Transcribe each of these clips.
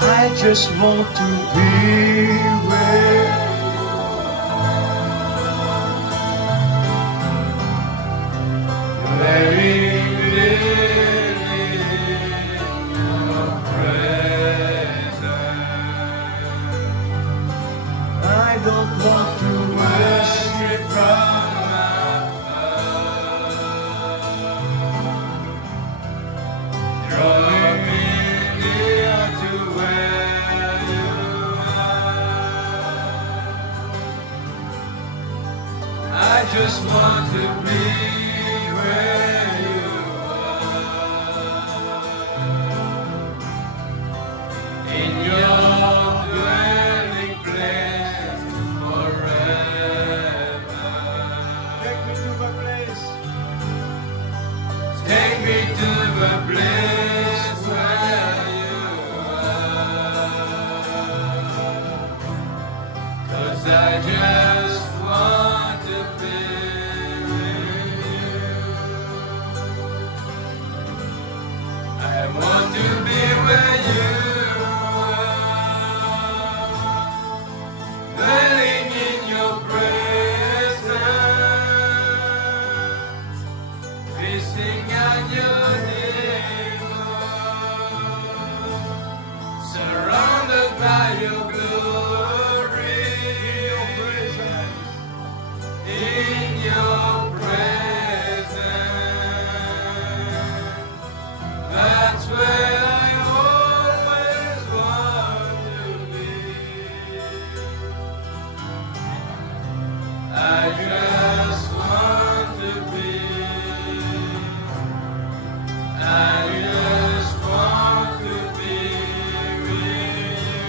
I just want to be where letting live in your presence. I don't want to worship from afar. Draw me near to where you are. I just want to be where you are. In your dwelling place forever. Take me to the place. Take me to the place where you are. 'Cause I just want to be with you. I want to be where you are, dwelling in your presence, feasting on your table, surrounded by your glory, in your presence. That's where I always want to be. I just want to be. I just want to be with you.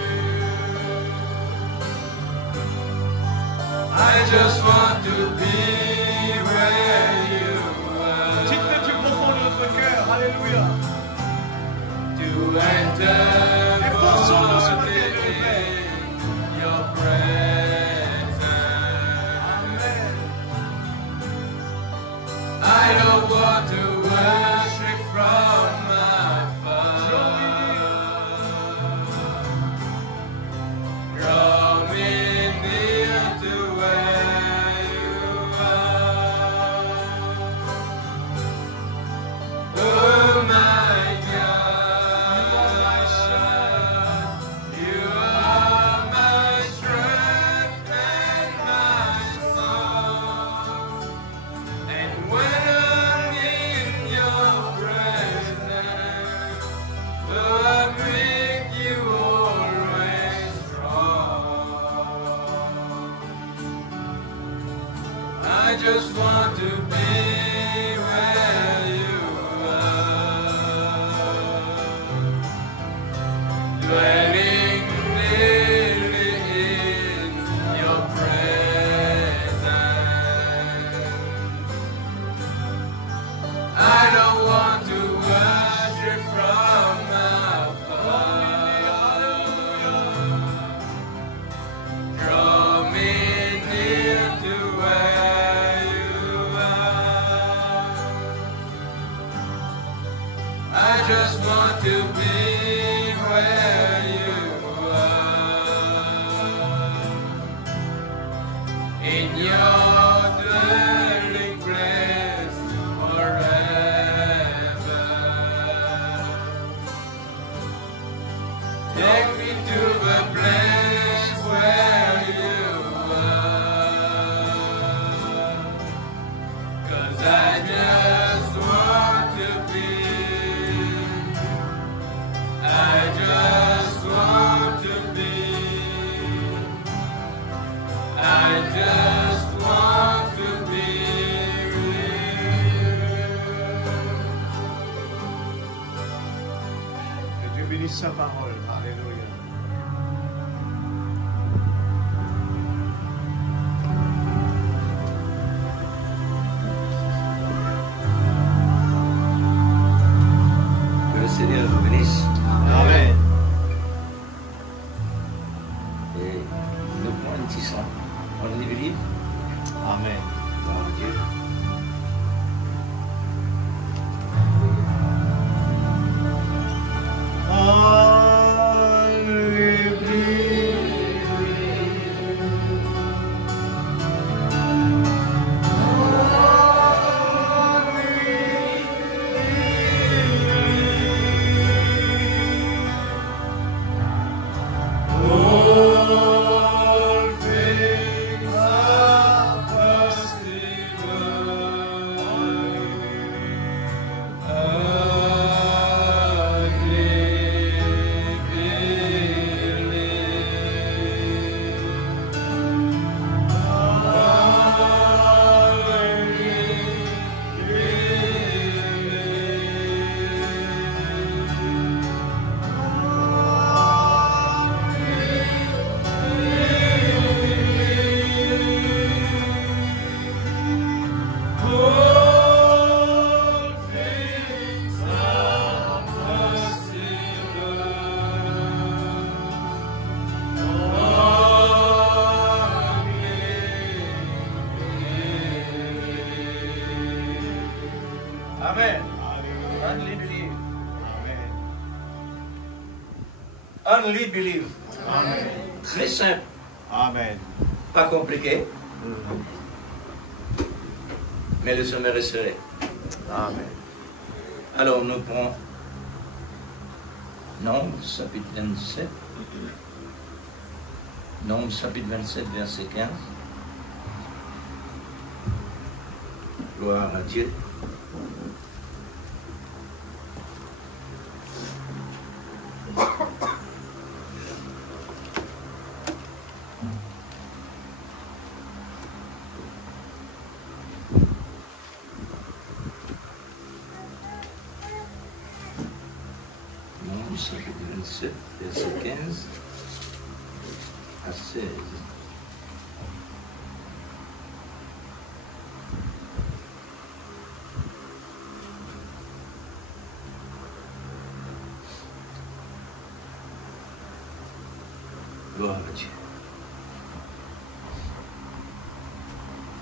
I just want to be where you are. Dites-le du profond de notre cœur. Alléluia. To enter your presence. Amen. I don't want to worship from afar. Draw me near to where you are. Oh my God, you are my strength and my song. And when I'm in your presence, I make you always strong. I just want to be where you are, dwelling daily in your presence. I don't want to worship from afar. Draw me near to where you are. I just want to be where you are. In your dwelling place forever. Take me to the place where you are. 'Cause I just want to be. I just want to be. I just want to be with you. Que Dieu bénisse sa parole. Alléluia. Que le Seigneur nous bénisse. Amen. Et nous prenons un petit sang. On lit le livre. Amen. Gloire à Dieu. Only believe. Amen. Très simple. Amen. Pas compliqué. Mais le sommet est serré. Amen. Alors nous prenons Nombres, chapitre 27. Nombres, chapitre 27, verset 15. Gloire à Dieu. Chapitre 27, verset 15 à 16. Gloire à Dieu.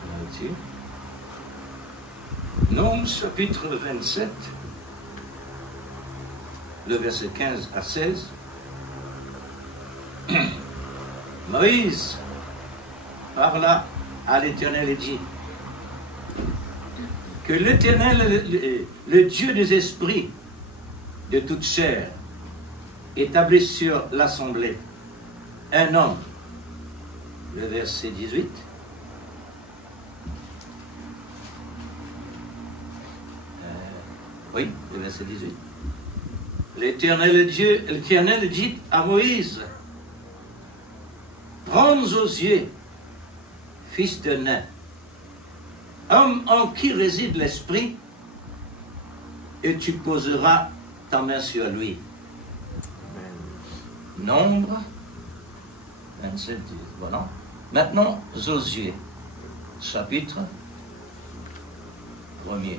Gloire à Dieu. Nombres, chapitre 27. Le verset 15 à 16, Moïse parla à l'Éternel et dit que l'Éternel, le Dieu des esprits de toute chair, établit sur l'assemblée un homme. Le verset 18. Oui, le verset 18. L'Éternel dit à Moïse, prends Josué, fils de Nun, homme en qui réside l'esprit, et tu poseras ta main sur lui. Nombre 27, voilà. Maintenant, Josué, chapitre 1er.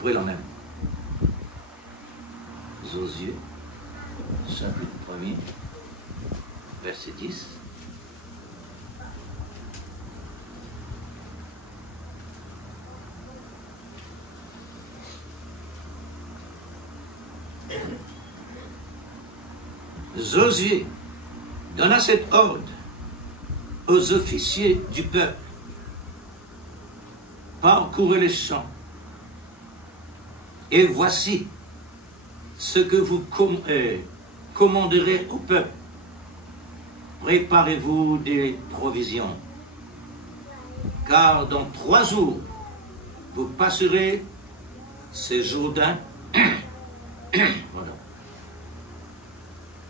Prenez la même. Josué, chapitre 1er, verset 10. Josué donna cet ordre aux officiers du peuple. Parcourez les champs, et voici ce que vous commanderez au peuple. Préparez-vous des provisions, car dans 3 jours, vous passerez ces Jourdains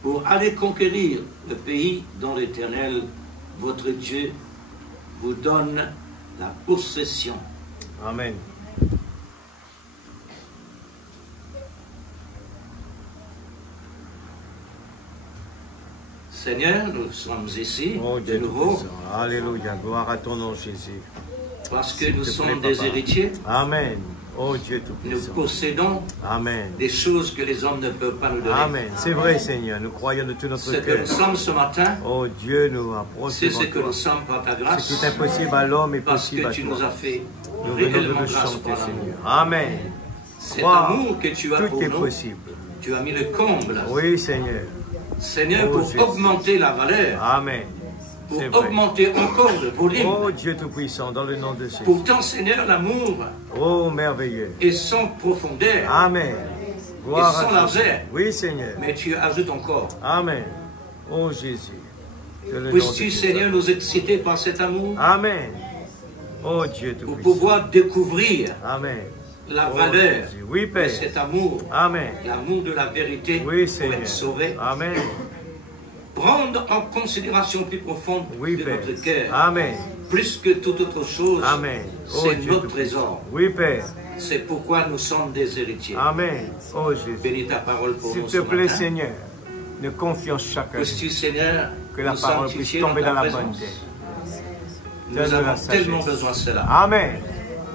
pour aller conquérir le pays dont l'Éternel, votre Dieu, vous donne la possession. Amen. Seigneur, nous sommes ici Oh, de nouveau. Alléluia, gloire à ton nom, Jésus. Parce que nous sommes des héritiers. Amen. Oh Dieu Nous Tout-Puissant. possédons Amen. des choses que les hommes ne peuvent pas nous donner. Amen. C'est vrai, Seigneur. Nous croyons de tout notre Ce que cœur. nous sommes ce matin, Oh Dieu, nous approchons. c'est ce que nous sommes par ta grâce. Ce qui est impossible à l'homme est Parce possible que à tu toi. nous as fait Nous venons de réellement le grâce chanter, par l'amour. Seigneur. Amen. Cet Crois, amour que tu as tout pour est nous, possible. tu as mis le comble. Oui, Seigneur. Seigneur, Oh, pour Jésus. augmenter la valeur, Amen. pour C'est vrai. augmenter encore le volume. Oh Dieu Tout-Puissant, dans le nom de Jésus. Pourtant, Seigneur, l'amour Oh merveilleux. est sans profondeur, Amen. Gloire sans à Jésus. largeur. Oui, Seigneur. mais tu ajoutes encore. Amen. Oh Jésus. Que le nom de Puisses-tu, Jésus. Seigneur, nous exciter par cet amour Amen. Oh Dieu pour Tout-Puissant. pouvoir découvrir Amen. la Oh, valeur Jésus. Oui, de Père. cet amour, Amen. l'amour de la vérité Oui, pour Seigneur. être sauvé. Amen. Prendre en considération plus profonde Oui, de Père. notre cœur, Amen. plus que toute autre chose, Amen. Oh, c'est Dieu notre Tout-Puissant. trésor. Oui, Père. C'est pourquoi nous sommes des héritiers. Amen. Oh Jésus. Bénis ta parole pour S'il nous te ce plaît, matin. Seigneur, ne confions chacun. Puisses-tu, Seigneur, Que la nous parole puisse sanctifier tomber dans ta la bonne présence. terre. Nous Donne-nous avons la sagesse. tellement besoin de cela. Amen.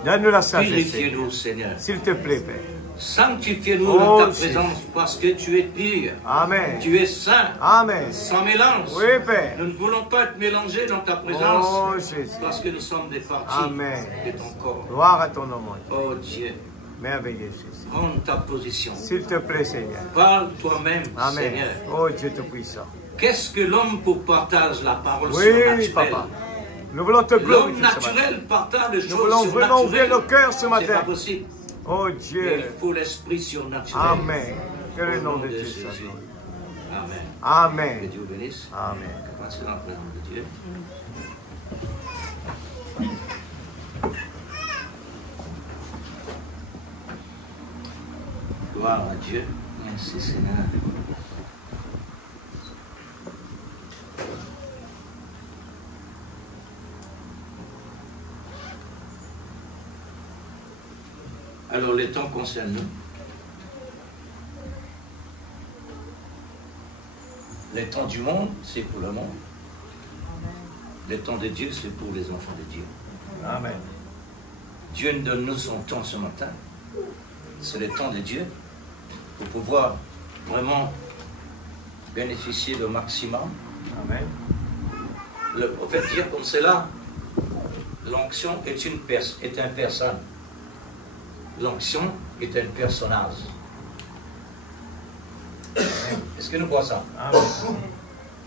Donne-nous la sagesse. Purifiez-nous, Seigneur. Seigneur. S'il te plaît, Père. Sanctifiez-nous Oh, dans ta Jésus. présence parce que tu es pur, Amen. tu es saint, Amen. sans mélange. Oui, Père. Nous ne voulons pas être mélangés dans ta présence Oh Jésus. parce que nous sommes des parties Amen. de ton corps. Gloire à ton nom, mon Dieu. Oh Dieu, Merveilleux, Jésus. Prends ta position. S'il te plaît, Seigneur. Parle toi-même, Amen. Seigneur. Oh Dieu Tout-Puissant. Qu'est-ce que l'homme pour partage la parole Oui, surnaturelle? Papa. Nous voulons te L'homme glorifier ce matin. naturel partage les Nous choses voulons vraiment ouvrir surnaturelles. nos cœurs ce C'est matin. pas possible. Oh Il Dieu. faut l'esprit surnaturel. Amen. Que le nom de Jésus soit glorifié. Amen. Que Amen. Dieu vous bénisse. Amen. Passez dans la présence de Dieu. Gloire à Dieu. Merci Seigneur. Alors les temps concernent nous. Les temps du monde, c'est pour le monde. Les temps de Dieu, c'est pour les enfants de Dieu. Amen. Dieu nous donne nous son temps ce matin. C'est le temps de Dieu pour pouvoir vraiment bénéficier le maximum. Amen. Le prophète dit comme cela, l'onction est un personne. L'onction est un personnage. Est-ce que nous voyons ça? Amen.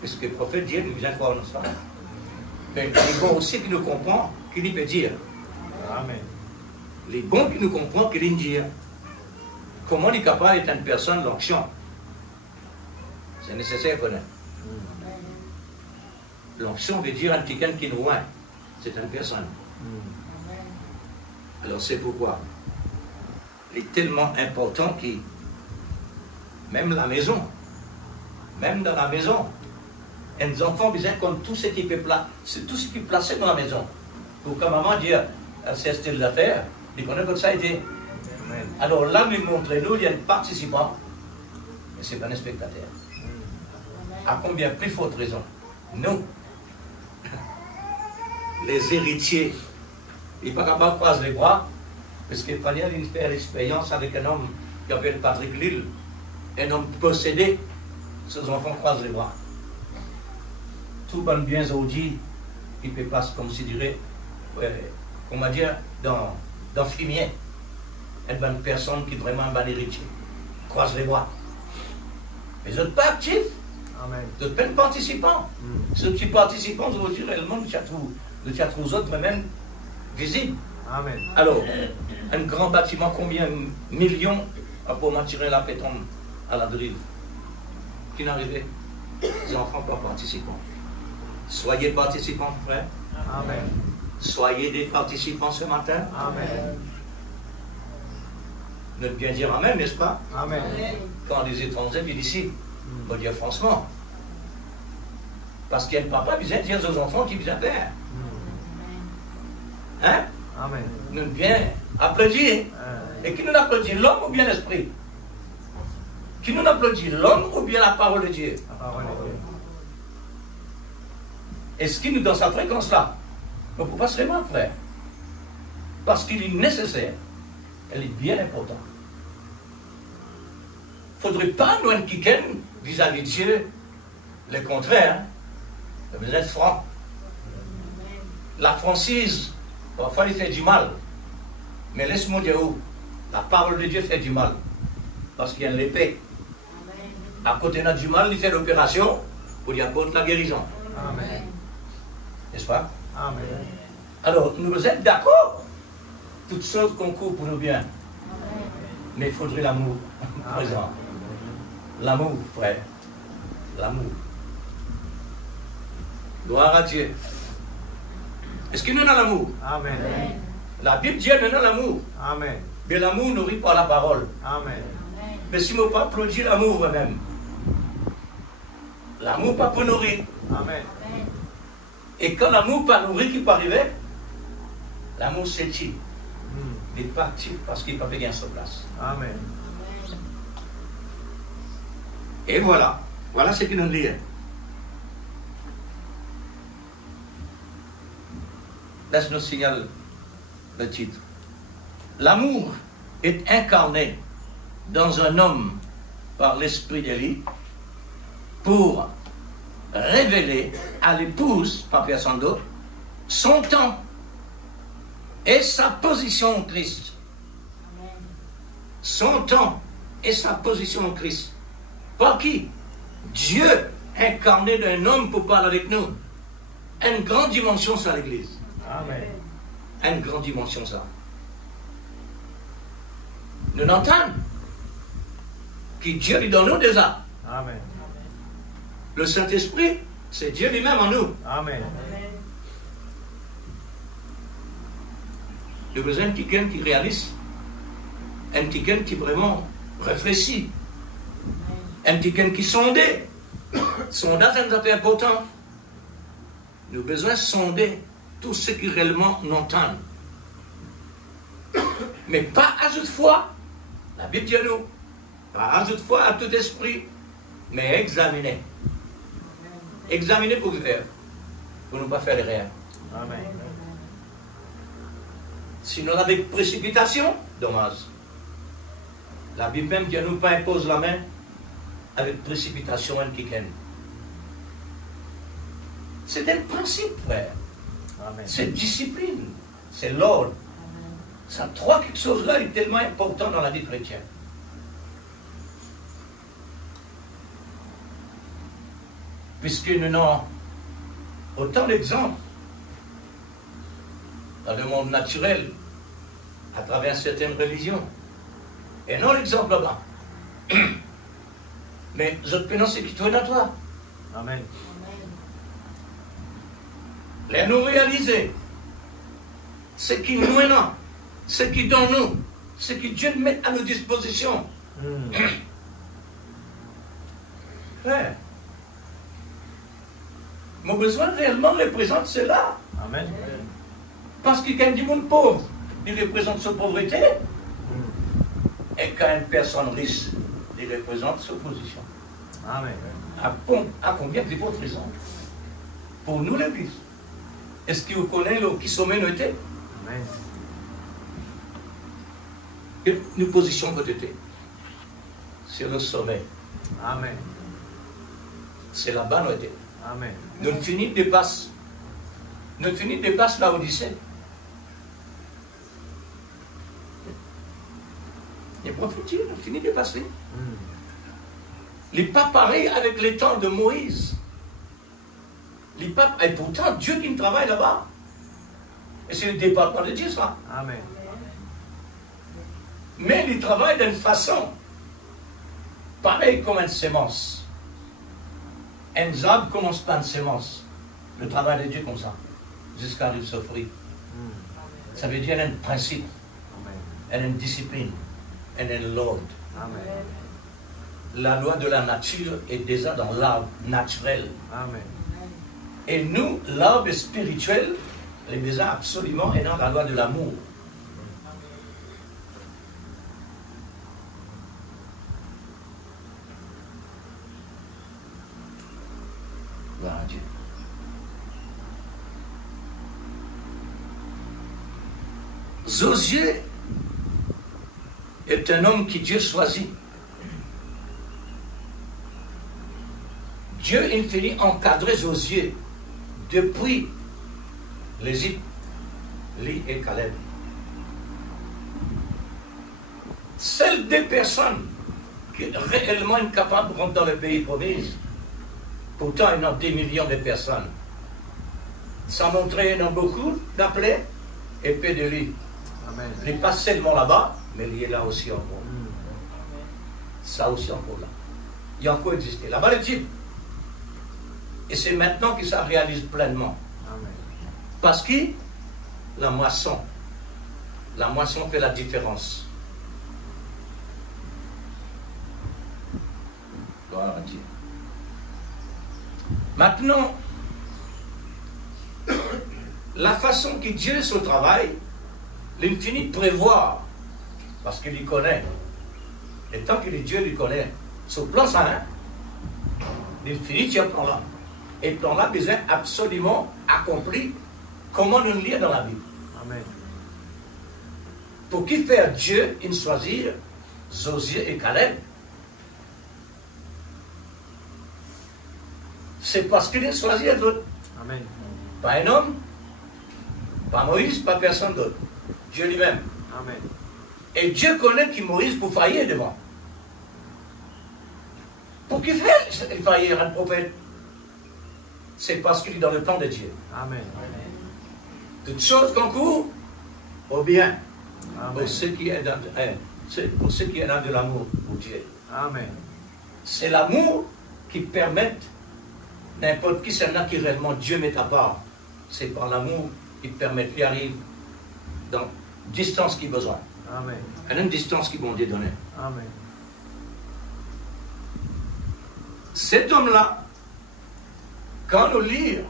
Est-ce que le prophète dit, nous vient croire ça? Mais les bons aussi qui nous comprend, qu'il y peut dire. Amen. Les bons qui nous comprennent, qu'il y dire. Comment est capable d'être une personne l'onction? C'est nécessaire de connaître. L'onction veut dire un quelqu'un qui nous voit. C'est une personne. Alors c'est pourquoi il est tellement important que même la maison, même dans la maison, les enfants besoin comme tout ce qui peut c'est tout ce qui est placé dans la maison. Donc quand maman dit c'est style d'affaires, il connaît comme ça a été. Alors là, nous montrons, nous, il y a un participant, mais ce n'est pas un spectateur. À combien plus forte raison? Nous, les héritiers, il n'est pas capable de croiser les bras, parce qu'il fallait aller faire l'expérience avec un homme qui s'appelle Patrick Lille, un homme possédé, ses enfants croisent les bras. Tout bon bien aujourd'hui, il peut passer, comme si dirait, on va dire, dans fumier. Une bonne personne qui est vraiment un bon héritier. Croise les bras. Mais vous n'êtes pas actifs. Amen. Vous n'êtes pas participants. Ce petit participant, vous dire réellement le théâtre aux autres, mais même visible. Amen. Alors, un grand bâtiment, combien de millions pour m'attirer la pétombe à la dérive? Qui n'arrivait? Les enfants pas participants. Soyez participants, frère. Amen. Soyez des participants ce matin. Amen. Ne bien dire Amen, n'est-ce pas? Amen. Quand les étrangers viennent ici, on va dire franchement. Parce qu'il y a un papa qui vient dire aux enfants qui viennent faire. Hein? Amen. Nous bien applaudir. Et qui nous applaudit, l'homme ou bien l'esprit? Qui nous applaudit, l'homme ou bien la parole de Dieu? La parole de Dieu. Est-ce qu'il nous donne cette fréquence-là? On ne peut pas se remettre, frère. Parce qu'il est nécessaire. Elle est bien importante. Il ne faudrait pas nous un quelqu'un vis-à-vis de Dieu. Le contraire. Vous êtes franc. La franchise, parfois, il fait du mal. Mais laisse-moi dire où? La parole de Dieu fait du mal. Parce qu'il y a l'épée. À côté de du mal, il fait l'opération pour y apporter la guérison. Amen. N'est-ce pas? Amen. Alors, nous êtes d'accord? Toutes choses concourent pour nous bien. Mais il faudrait l'amour présent. L'amour, frère. L'amour. Gloire à Dieu. Est-ce qu'il nous a l'amour? Amen. La Bible dit nous a l'amour. Amen. Mais l'amour nourrit par la parole. Amen. Mais si nous ne pas applaudir l'amour même, l'amour pas pour nourrir. Amen. Et quand l'amour pas nourri qui peut arriver, l'amour s'étire. Il n'est pas actif parce qu'il n'a pas gagné sa place. Amen. Et voilà. Voilà ce qu'il nous dit. Laisse-nous signaler le titre. L'amour est incarné dans un homme par l'esprit d'Élie pour révéler à l'épouse, par personne d'autre, son temps et sa position en Christ. son temps et sa position en Christ. Par qui? Dieu incarné d'un homme pour parler avec nous. Une grande dimension, ça, l'Église. Amen. Une grande dimension, ça. Nous n'entendons que Dieu lui donne nous déjà. Amen. Le Saint-Esprit, c'est Dieu lui-même en nous. Amen. Nous avons besoin de quelqu'un qui réalise, un quelqu'un qui vraiment réfléchit, un quelqu'un qui sonde. Sondage est très important. Nous avons besoin de sonder tout ce qui réellement nous entend. Mais pas à toute fois, la Bible dit à nous, pas à toute fois, à tout esprit, mais examiner. Examiner pour faire, pour ne pas faire l'erreur. Amen. Sinon, avec précipitation, dommage. La Bible même dit à nous pas impose la main avec précipitation un kiken. C'est un principe, frère. Amen. C'est discipline. C'est l'ordre. Ça, trois quelque chose là est tellement important dans la vie chrétienne. Puisque nous avons autant d'exemples dans le monde naturel, à travers certaines religions. Et non l'exemple là-bas. Mais je te pénonce ce qui tourne à toi. Amen. Les nous réaliser ce qui nous est là, ce qui dans nous, ce que Dieu met à nos dispositions. Frère, mon besoin réellement représente cela. Amen. Parce que quand il dit monde pauvre, il représente sa pauvreté. Et quand une personne riche, il représente sa position. Amen. À combien de votre raison? Pour nous, l'Église. Est-ce que vous connaissez qui sommet noté? Amen. Nous position votre été sur le sommet. Amen. C'est là-bas nous été. Amen. Nous finissons de passer. Nous finissons de passer l'Odyssée. Les prophéties, nous finissons de passer. Les pas pareil avec les temps de Moïse. Les pas, et pourtant, Dieu qui travaille là-bas. Et c'est le département de Dieu, ça. Amen. Mais il travaille d'une façon pareille comme une sémence. Un arbre commence par une sémence. Le travail de Dieu comme ça, jusqu'à arriver ce fruit. Ça veut dire un principe, une discipline, un l'ordre. Amen. La loi de la nature est déjà dans l'arbre naturel. Amen. Et nous, l'arbre spirituel, les maisons absolument est dans la loi de l'amour. Gloire à Dieu. Josué est un homme qui Dieu choisit. Dieu il finit encadrer Josué depuis l'Égypte, Li et Caleb. Seules deux personnes qui sont réellement incapables de rentrer dans le pays promis. Pourtant, il y a des millions de personnes. Ça montrait qu'il y a beaucoup d'appelés et peu de lui. Amen. Il n'est pas seulement là-bas, mais il est là aussi encore. Ça aussi encore là. Il y a encore existé. Là-bas, le type. Et c'est maintenant que ça réalise pleinement. Amen. Parce que la moisson fait la différence. Gloire à Dieu. Maintenant, la façon que Dieu se travaille, l'infini prévoir, parce qu'il y connaît, le temps que Dieu lui connaît, sur le plan saint, l'infini tient plan là. Et plan là, besoin absolument accompli, comment nous le lire dans la Bible. Amen. Pour qui faire Dieu, il choisit Josué et Caleb. C'est parce qu'il a choisi les autres. Amen. Pas un homme, pas Moïse, pas personne d'autre. Dieu lui-même. Amen. Et Dieu connaît qui Moïse pour faillir devant. Pour qu'il fasse faillir un prophète, c'est parce qu'il est dans le plan de Dieu. Amen. Toutes choses concourent au bien. Amen. Pour ceux qui est pour ceux qui ont de l'amour pour Dieu. Amen. C'est l'amour qui permet n'importe qui, c'est là qui réellement Dieu met à part. C'est par l'amour qui permet qu'il arrive dans la distance qu'il a besoin. Amen. À une distance qu'il bon Dieu donné. Amen. Cet homme-là, quand nous lisons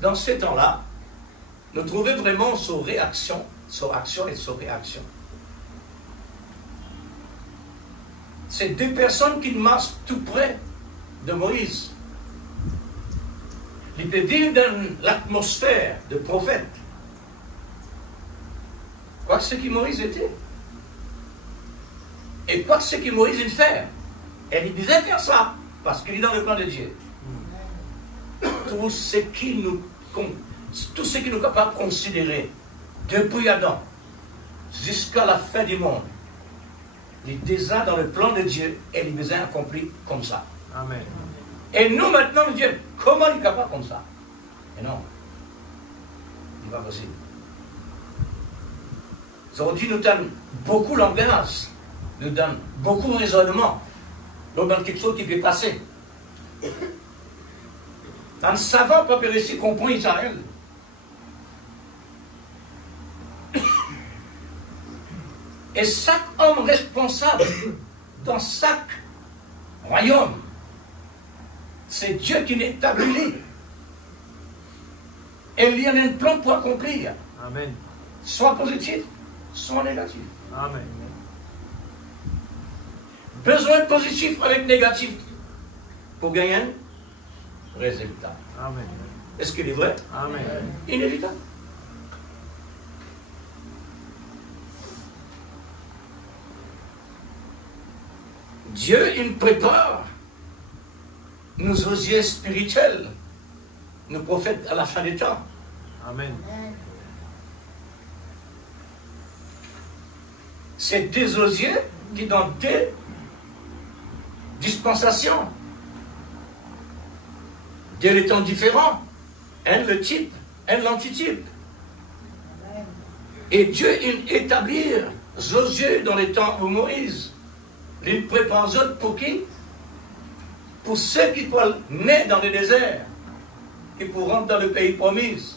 dans ce temps-là, nous trouvons vraiment son réaction, son action et son réaction. C'est deux personnes qui marchent tout près de Moïse. Il peut vivre dans l'atmosphère de prophète. Quoi que ce que Moïse était. Et quoi que ce que Moïse il fait. Et il disait faire ça, parce qu'il est dans le plan de Dieu. Tout ce qui nous est capable de considérer, depuis Adam, jusqu'à la fin du monde, il est déjà dans le plan de Dieu et il les a accomplis comme ça. Amen. Et nous maintenant, nous disons, comment il est capable comme ça? Et non, il n'est pas possible. Aujourd'hui, nous donnons beaucoup de langage, nous donnons beaucoup de raisonnement, nous donnons quelque chose qui peut passer. Un savant pas réussir à comprendre Israël. Et chaque homme responsable dans chaque royaume, c'est Dieu qui l'établit. Et il y a un plan pour accomplir. Amen. Soit positif, soit négatif. Amen. Besoin positif avec négatif pour gagner un résultat. Amen. Est-ce qu'il est vrai? Amen. Inévitable. Dieu, il prépare nos osiers spirituels, nos prophètes à la fin des temps. Amen. C'est des osiers qui, dans des dispensations, des temps différents, un le type, un l'antitype. Et Dieu, il établit Josué dans les temps où Moïse. Il prépare les autres pour qui? Pour ceux qui pourront naître dans le désert, qui pourront rentrer dans le pays promis.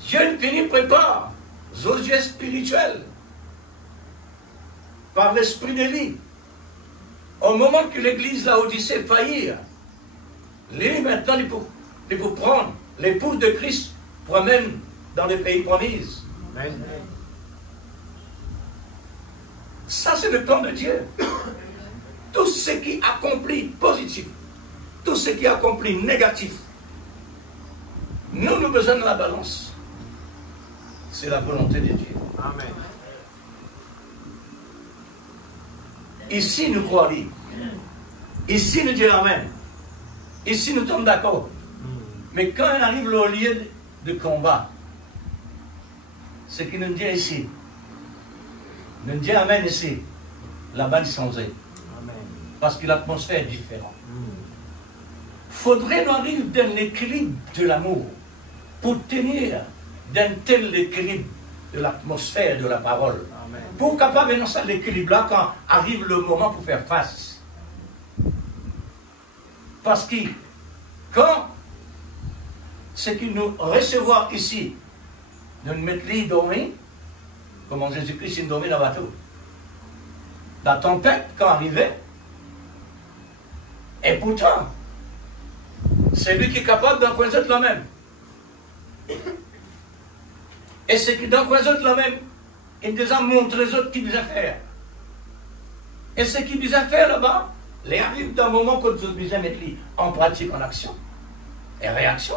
Dieu finit prépare Josué spirituel par l'esprit d'Élie. Au moment que l'église Laodicée faillir, lui maintenant il faut prendre l'épouse de Christ pour amener dans le pays promis. Amen. Ça, c'est le plan de Dieu. Tout ce qui accomplit positif, tout ce qui accomplit négatif, nous avons besoin de la balance. C'est la volonté de Dieu. Amen. Ici, nous croyons. Ici, nous disons Amen. Ici, nous sommes d'accord. Mais quand on arrive au lieu de combat, ce qui nous dit ici, nous disons Amen ici, là-bas, il change. Amen. Parce que l'atmosphère est différente. Faudrait nous arriver dans l'équilibre de l'amour pour tenir d'un tel équilibre de l'atmosphère de la parole. Amen. Pour capable de ça l'équilibre-là quand arrive le moment pour faire face. Parce que quand ce que nous recevons ici, nous mettons les dormir, comme Jésus-Christ il dormait dans le bateau. La tempête, quand arrivait, et pourtant, c'est lui qui est capable d'encourager la même. Et c'est qui d'encourager la même, il déjà montre les autres qui doivent faire. Et ce qui doivent faire là-bas, il arrive d'un moment que nous devons mettre en pratique, en action. Et réaction.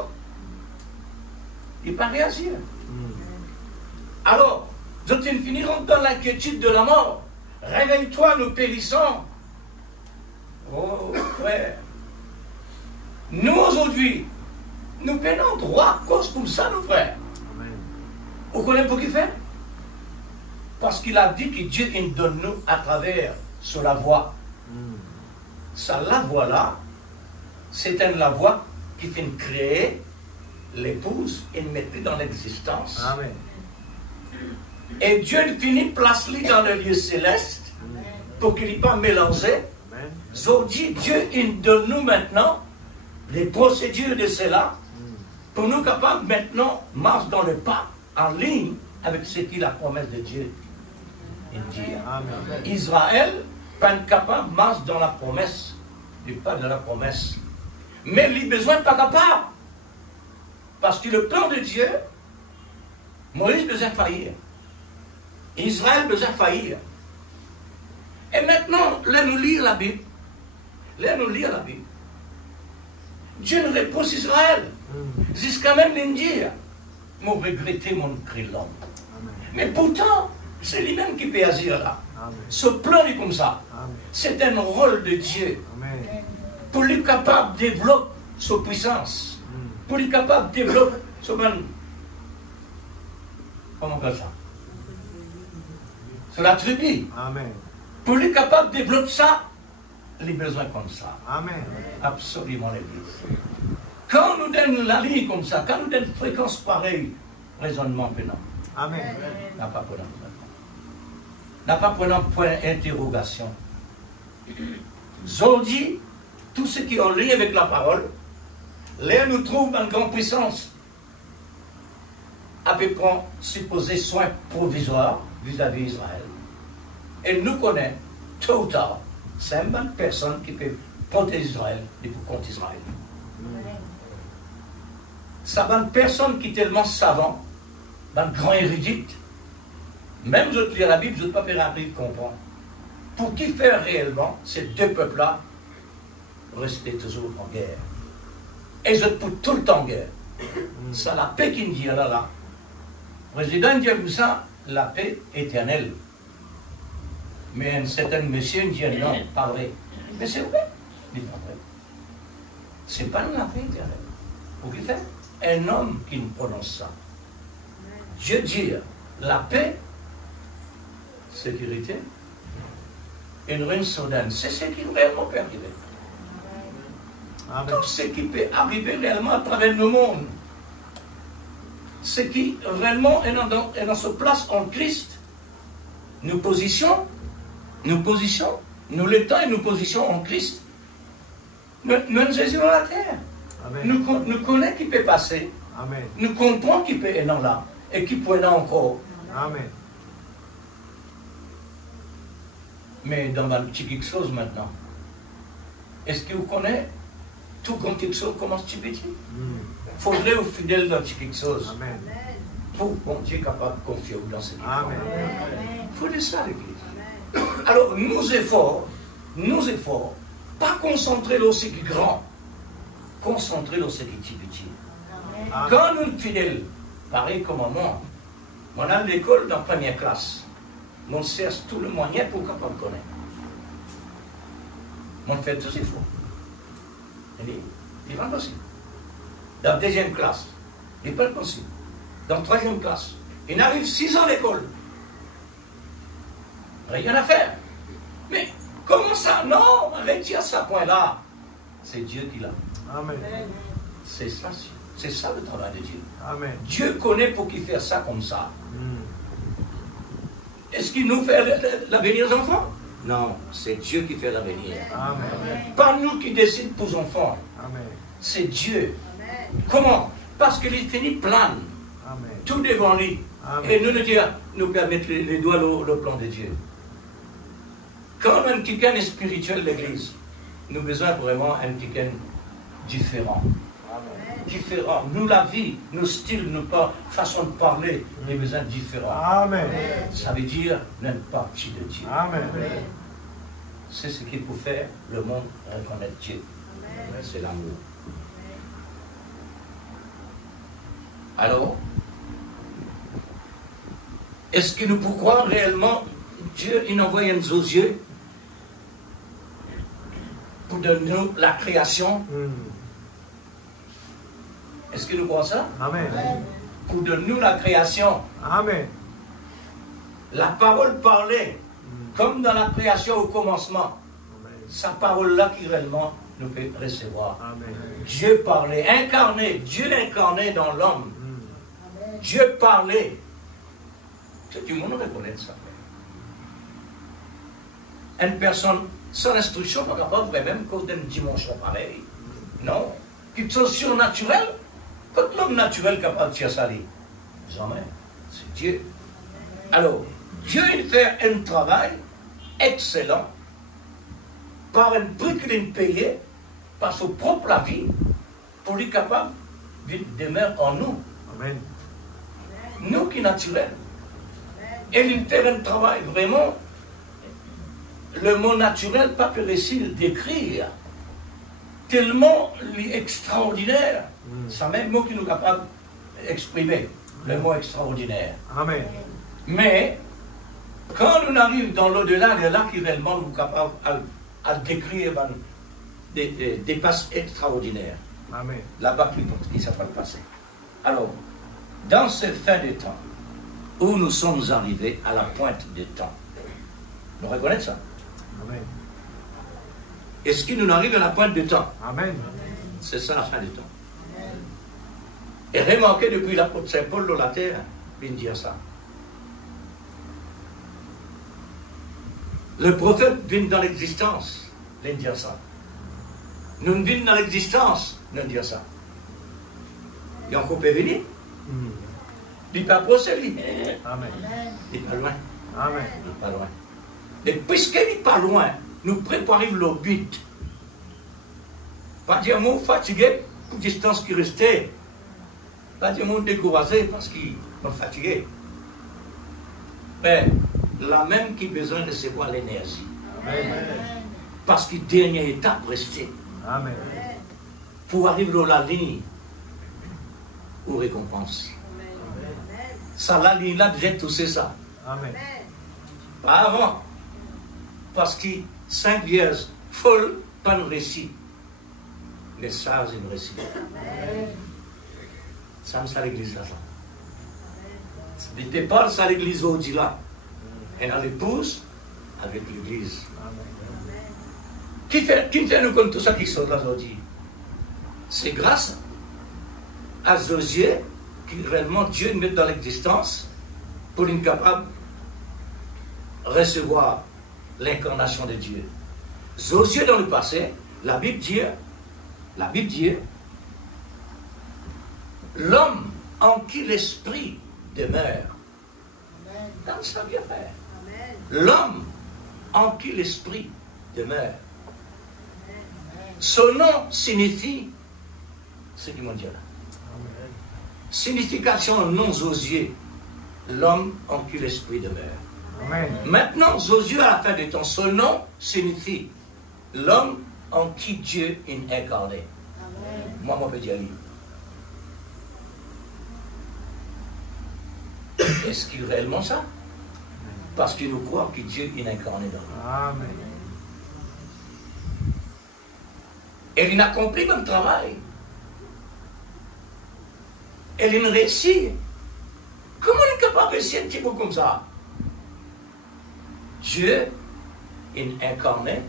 Il ne peut pas réagir. Alors, nous finirons dans l'inquiétude de la mort. Réveille-toi, nous périssons. Oh, frère. Nous, aujourd'hui, nous prenons droit à cause comme ça, nos frères. Amen. Vous connaissez pour qui faire? Parce qu'il a dit que Dieu il donne nous à travers sur la voie. Ça, la voie là, c'est la voie qui fait créer l'épouse et mettre dans l'existence. Amen. Et Dieu il finit place-lui dans le lieu céleste pour qu'il n'y pas mélanger. Aujourd'hui, Dieu il donne nous maintenant les procédures de cela pour nous capables maintenant marcher dans le pas en ligne avec ce qui est la promesse de Dieu. Il dit, Amen. Israël pas capable de marcher dans la promesse, du pas de la promesse. Mais il a besoin pas capable. Parce que le plan de Dieu, Moïse besoin de faillir. Israël besoin de faillir. Et maintenant, là nous lire la Bible. Là nous lire la Bible. Dieu nous repousse Israël. Jusqu'à même l'Indien. Mon regretté mon cri l'homme. Mais pourtant, c'est lui-même qui peut agir là. Amen. Ce plan est comme ça. Amen. C'est un rôle de Dieu. Amen. Pour lui capable de développer sa puissance. Pour lui capable de développer son... Comment on dit ça? C'est la tribu. Amen. Pour lui capable de développer ça, il a besoin comme ça. Amen. Absolument l'église. Quand nous donne la ligne comme ça, quand nous donne une fréquence pareille, raisonnement maintenant. Amen. N'a pas pris n'a pas pris un point d'interrogation. Aujourd'hui, tout ce qui est en lien avec la parole, là nous trouve une grande puissance. À peu près supposé soin provisoire vis-à-vis d'Israël. Et nous connaît, tôt ou tard, c'est une bonne personne qui peut protéger Israël et pour contre Israël. C'est une personne qui est tellement savant, un grand érudite. Même je lire la Bible, je ne peux pas faire de comprendre. Pour qui faire réellement ces deux peuples-là rester toujours en guerre. Et je peux tout le temps en guerre. C'est la paix qui me dit là. Le président dit comme ça, la paix éternelle. Mais un certain monsieur me dit non, pas vrai. Mais c'est vrai. Il dit pas vrai. C'est pas la paix éternelle. Pour qui faire? Un homme qui nous prononce ça. Dieu dit la paix, sécurité, une ruine soudaine. C'est ce qui réellement peut arriver. Amen. Tout ce qui peut arriver réellement à travers le monde. Ce qui réellement est dans sa place en Christ. Nous positionnons, nous l'état et nous positionnons en Christ. Nous Jésus dans la terre. Amen. Nous connaissons qui peut passer. Amen. Nous comprenons qui peut être là et qui peut être encore. Amen. Mais dans ma petite quelque chose maintenant, est-ce que vous connaissez tout grand quelque chose commence petit? Il faudrait aux fidèles dans quelque chose Amen. pour bon Dieu capable de confier dans ce qui Amen. il faut de ça l'église. Alors nos efforts, pas concentrer dans ce qui est grand, concentrer dans ce qui est petit. Quand nous sommes fidèles, pareil comme moi, on a l'école dans la première classe. On cherche tout le moyen pour qu'on connaisse. On fait tout ce qu'il faut. Il n'est pas possible. Dans la deuxième classe, il n'est pas possible. Dans la troisième classe, il arrive 6 ans à l'école. Rien à faire. Mais comment ça? Non, arrêtez à ce point-là. C'est Dieu qui l'a. Amen. C'est ça le travail de Dieu. Amen. Dieu connaît pour qu'il fasse ça comme ça. Est-ce qu'il nous fait l'avenir des enfants? Non, c'est Dieu qui fait l'avenir. Amen. Pas nous qui décidons pour les enfants. Amen. C'est Dieu. Comment? Parce qu'il finit plan. Amen. Tout devant lui. Amen. Et nous permettre les doigts le plan de Dieu. Quand on a un quelqu'un spirituel de l'église, nous avons besoin vraiment d'un quelqu'un différent. Différent. Nous, la vie, nos styles, nos façon de parler, nous avons besoin différents. Amen. Ça veut dire une partie de Dieu. Amen. C'est ce qu'il faut faire le monde reconnaître Dieu. C'est l'amour. Alors, est-ce que nous pouvons croire réellement Dieu, il envoie nos yeux pour donner nous la création? Est-ce que nous croyons ça? Amen. Pour donner nous la création. Amen. La parole parlait, comme dans la création au commencement. Sa parole-là qui réellement nous peut recevoir. Amen. Dieu parlait, incarné, Dieu incarné dans l'homme. Dieu parlait. Tout le monde reconnaît ça. Une personne sans instruction n'est pas capable vraiment cause d'une dimension pareille. Non. Quelque chose de surnaturel. Quand l'homme naturel est capable de faire ça, jamais. C'est Dieu. Alors, Dieu il fait un travail excellent par un prix qu'il a payé par son propre vie pour lui capable de demeurer en nous. Amen. Nous qui naturels. Et il fait un travail vraiment, le mot naturel, pas que réussir d'écrire, tellement extraordinaire. C'est un même mot qui nous est capable d'exprimer, le mot extraordinaire. Amen. Mais, quand nous arrivons dans l'au-delà, il y a là qui réellement nous est capable à décrire des passes extraordinaires. Amen. Là-bas qui s'appelle passé. Alors, dans ces fins de temps, où nous sommes arrivés à la pointe des temps, vous reconnaissez ça? Amen. Est-ce qu'il nous arrive à la pointe des temps? Amen. C'est ça la fin des temps. Et remarquez depuis l'apôtre Saint Paul la terre, vient dire ça. Le prophète vient dans l'existence, vient dire ça. Nous venons dans l'existence, vient dire ça. Et encore peut venir. Il n'est pas procédé. Amen. Il n'est pas loin. Amen. Il n'est pas loin. Et puisqu'il n'est pas loin, nous préparons le but. Pas dire mot fatigué pour la distance qui restait. Pas dire mot découragé parce qu'il est fatigué. Mais la même qui a besoin de recevoir l'énergie. Amen. Parce que dernière étape restait. Amen. Pour arriver à la ligne aux récompenses. Ça, la ligne là, déjà tout c'est ça. Amen. Pas avant. Parce que 5 vierges folles, pas de récit. Les sages, une récit. Ça me ça l'église là. Le départ, ça l'église au-delà. Et a l'épouse avec l'église. Qui fait nous comme tout ça qui sort là aujourd'hui? C'est grâce à Josué qui réellement Dieu met dans l'existence pour être capable de recevoir l'incarnation de Dieu. Josué dans le passé, la Bible dit, l'homme en qui l'esprit demeure. Dans sa vie à faire. L'homme en qui l'esprit demeure. Son nom signifie ce qu'ils m'ont dit là. Signification non Josué, l'homme en qui l'esprit demeure. Amen. Maintenant, Josué à la fin du temps, son nom signifie l'homme en qui Dieu est incarné. Moi, on peut dire lui. Est-ce qu'il est réellement ça? Parce qu'il nous croit que Dieu est incarné dans nous. Amen. Et il accomplit le travail. Elle est réussie. Comment il est capable de réussir un petit peu comme ça? Dieu est incarné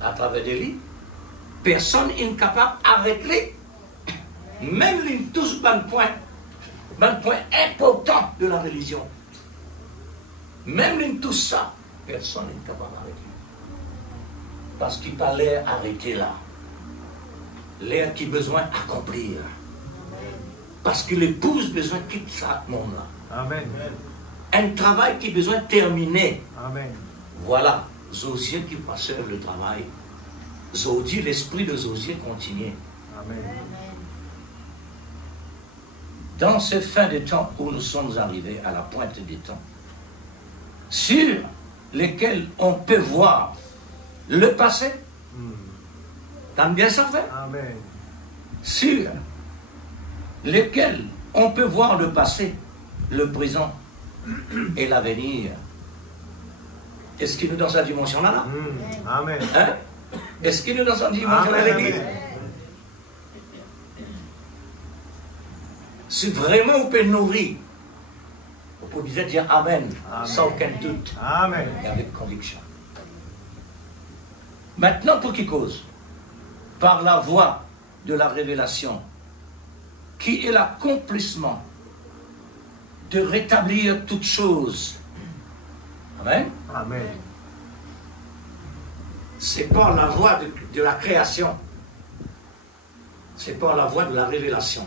à travers de lui. Personne n'est capable d'arrêter. Même les tous un point important de la religion. Même les tout ça, personne n'est capable d'arrêter. Parce qu'il n'a pas l'air arrêté là. L'air qui a besoin d'accomplir. Parce que l'épouse a besoin de quitter ce monde-là. Amen. Un travail qui a besoin de terminer. Amen. Voilà, Josué qui passe le travail. Aujourd'hui, l'esprit de Josué continue. Amen. Dans cette fin de temps où nous sommes arrivés à la pointe des temps, sur lesquels on peut voir le passé. T'aimes bien ça, frère? Amen. Sur lesquels on peut voir le passé, le présent et l'avenir. Est-ce qu'il nous dans sa dimension là? Amen. Hein? Est-ce qu'il nous dans sa dimension là, l'église? Si vraiment on peut nourrir Vous pouvez dire Amen, Amen. sans aucun doute Amen. et avec conviction. Maintenant, pour qui cause? Par la voie de la révélation, qui est l'accomplissement de rétablir toutes choses. Amen. Amen. C'est par la voie de la création. C'est par la voie de la révélation.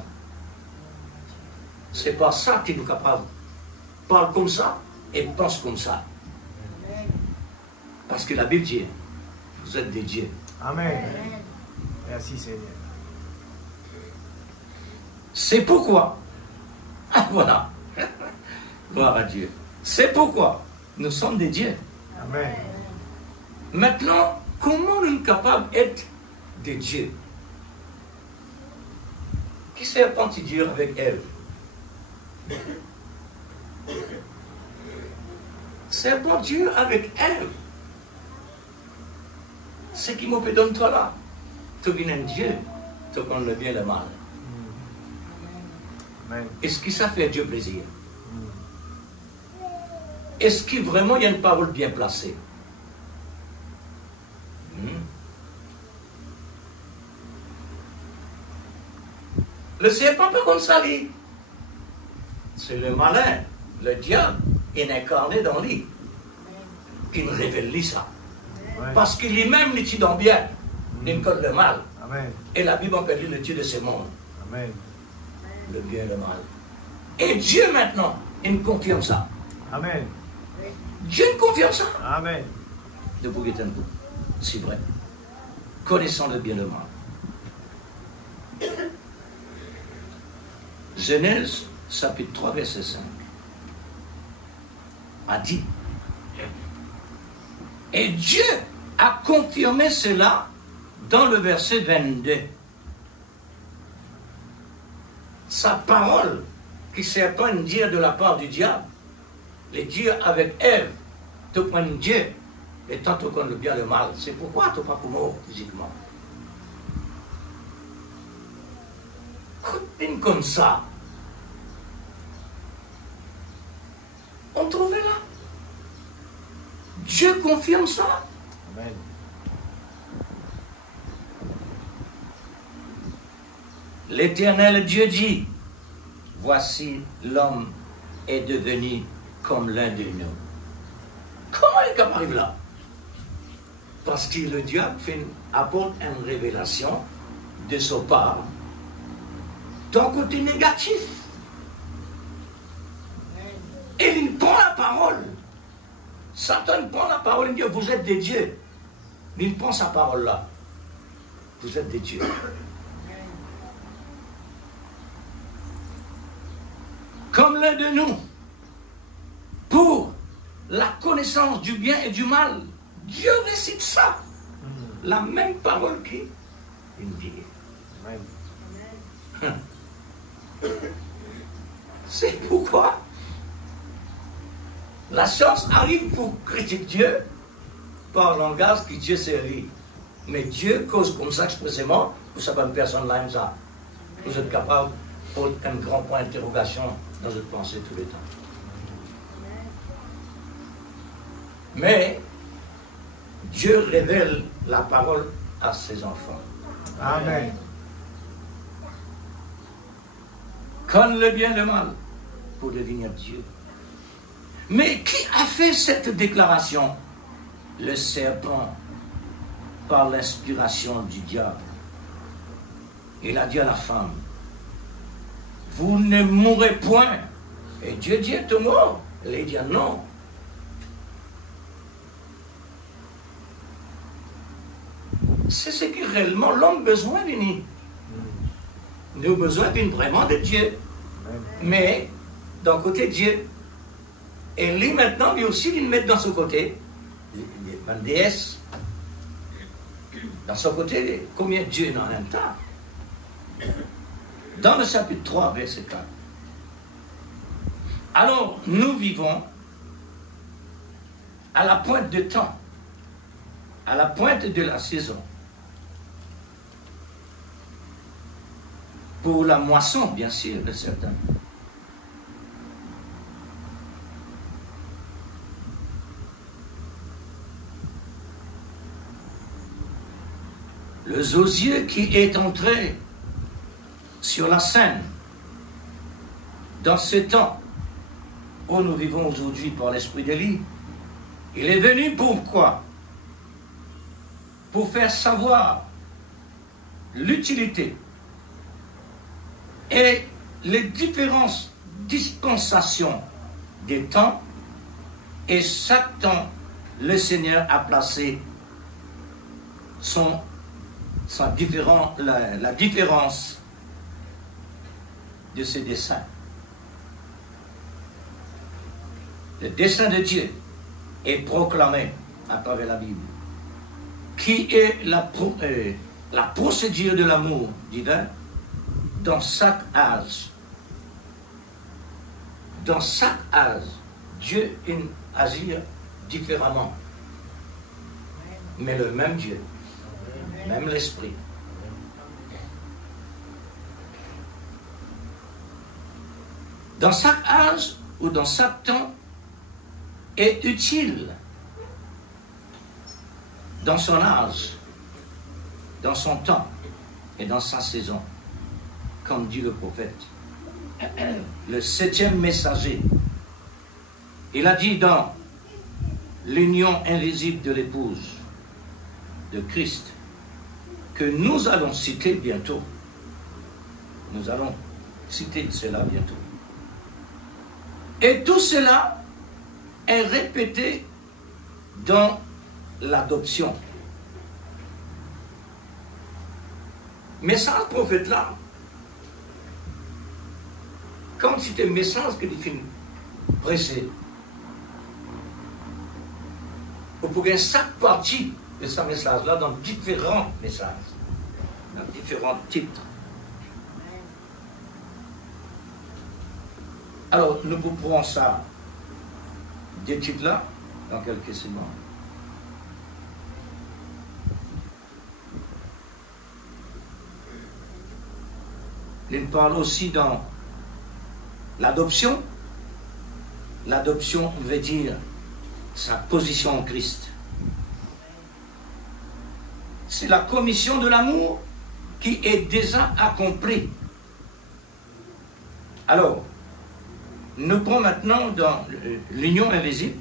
C'est par ça qu'il est capable. Parle comme ça et pense comme ça. Parce que la Bible dit, vous êtes des dieux. Amen. Merci Seigneur. C'est pourquoi, ah voilà, gloire à Dieu. C'est pourquoi nous sommes des dieux. Amen. Maintenant, comment nous sommes capables d'être des dieux? Qui s'est répandu Dieu avec Ève? Serpent Dieu avec Ève. Ce qui me peut donner toi là. Tu viens un Dieu, tu connais le bien et le mal. Amen. Est-ce que ça fait Dieu plaisir? Est-ce que vraiment il y a une parole bien placée? Le serpent peut comme ça, lui. C'est le malin, le diable, incarné dans lui, qui nous révèle lui ça. Ouais. Parce qu'il lui-même le tue dans bien, il code le mal. Amen. Et la Bible appelle lui le Dieu de ce monde, Amen. le bien et le mal. Et Dieu maintenant, il nous confirme ça. Amen. Dieu nous confirme ça. Amen. De Bouguetenbourg. C'est vrai. Connaissant le bien et le mal. Genèse, chapitre 3, verset 5, a dit, et Dieu a confirmé cela dans le verset 22. Sa parole, qui s'est pas une dire de la part du diable, les dieux avec Ève, tout point Dieu, et tant qu'on le bien et le mal. C'est pourquoi tu pas comme physiquement. Comme ça, on trouvait là. Dieu confirme ça. Amen. L'Éternel Dieu dit, voici l'homme est devenu comme l'un de nous. Comment il arrive là? Parce que le diable apporte une révélation de son part d'un côté négatif. Et il prend la parole. Satan prend la parole et dit, vous êtes des dieux. Mais il prend sa parole là. Vous êtes des dieux. Comme l'un de nous, pour la connaissance du bien et du mal, Dieu récite ça. La même parole qu'il dit. Amen. C'est pourquoi la science arrive pour critiquer Dieu par le langage que Dieu série. Mais Dieu cause comme ça expressément, vous savez, une personne là, ça. Vous êtes capable pour un grand point d'interrogation dans votre pensée tous les temps. Mais Dieu révèle la parole à ses enfants. Amen. Connaît le bien et le mal pour devenir Dieu. Mais qui a fait cette déclaration? Le serpent, par l'inspiration du diable. Il a dit à la femme, vous ne mourrez point. Et Dieu dit, tu mort. Elle dit, non. C'est ce que réellement l'homme a besoin d'une. Nous avons besoin vraiment de Dieu. Amen. Mais d'un côté Dieu. Et lui maintenant, lui aussi, il met dans son côté une déesse. Dans son côté, combien Dieu en même temps? Dans le chapitre 3, verset 4. Alors, nous vivons à la pointe de temps, à la pointe de la saison, pour la moisson, bien sûr, de certains. le Josier qui est entré sur la scène dans ce temps où nous vivons aujourd'hui par l'Esprit d'Élie, il est venu pourquoi? Pour faire savoir l'utilité et les différentes dispensations des temps, et chaque temps, le Seigneur a placé la différence de ses desseins. Le dessein de Dieu est proclamé à travers la Bible, qui est la procédure de l'amour divin dans chaque âge. Dans chaque âge, Dieu agit différemment. Mais le même Dieu, même l'Esprit. Dans chaque âge ou dans chaque temps est utile dans son âge, dans son temps et dans sa saison, comme dit le prophète. Le 7e messager, il a dit dans l'union invisible de l'épouse de Christ, que nous allons citer bientôt. Nous allons citer cela bientôt. Et tout cela est répété dans l'adoption. Mais sans ce prophète-là, comme c'était un message que tu pressé, vous pouvez chaque partie de ce message-là dans différents messages, dans différents titres. Alors, nous vous prenons ça, des titres-là, dans quelques secondes. Il parle aussi dans l'adoption. L'adoption veut dire sa position en Christ. C'est la commission de l'amour qui est déjà accomplie. Alors, nous prenons maintenant dans l'union invisible,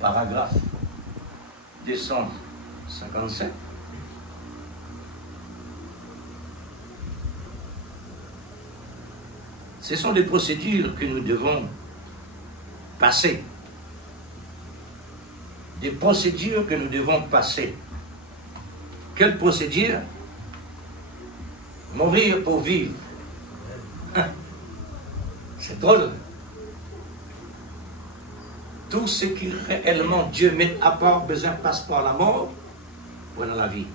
paragraphe 257. Ce sont des procédures que nous devons passer. Des procédures que nous devons passer. Quelle procédure? Mourir pour vivre. C'est drôle. Tout ce qui réellement Dieu met à part besoin passe par la mort ou dans la vie.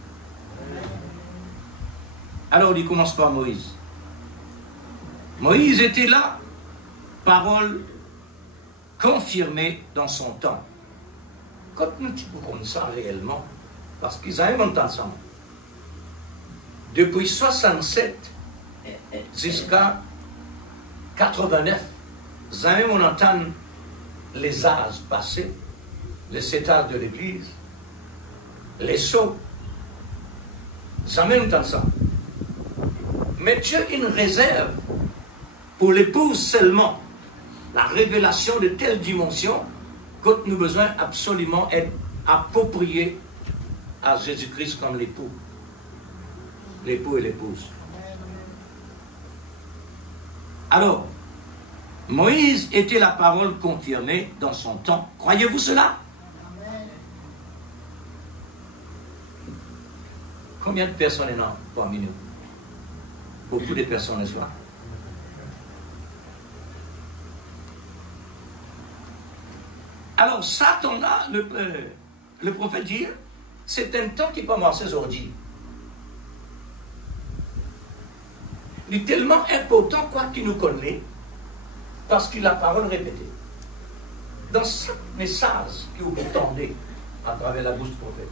Alors il commence par Moïse. Moïse était là, parole confirmée dans son temps. Quand nous disons comme ça réellement, parce qu'ils avaient monté ensemble, depuis 67 jusqu'à 89, nous avons entendu les âges passés, les 7 âges de l'Église, les sauts, nous avons entendu ça. Mais Dieu a une réserve pour l'épouse seulement, la révélation de telle dimension que nous avons besoin absolument être appropriés à Jésus-Christ comme l'époux. L'époux et l'épouse. Alors, Moïse était la parole confirmée dans son temps. Croyez-vous cela? Combien de personnes sont parmi nous? Beaucoup de personnes, n'est-ce pas? Alors, Satan, là, le prophète dit, c'est un temps qui peut marcher aujourd'hui. Il est tellement important, quoi qu'il nous connaît, parce qu'il a la parole répétée. Dans chaque message que vous entendez à travers la bouche du prophète,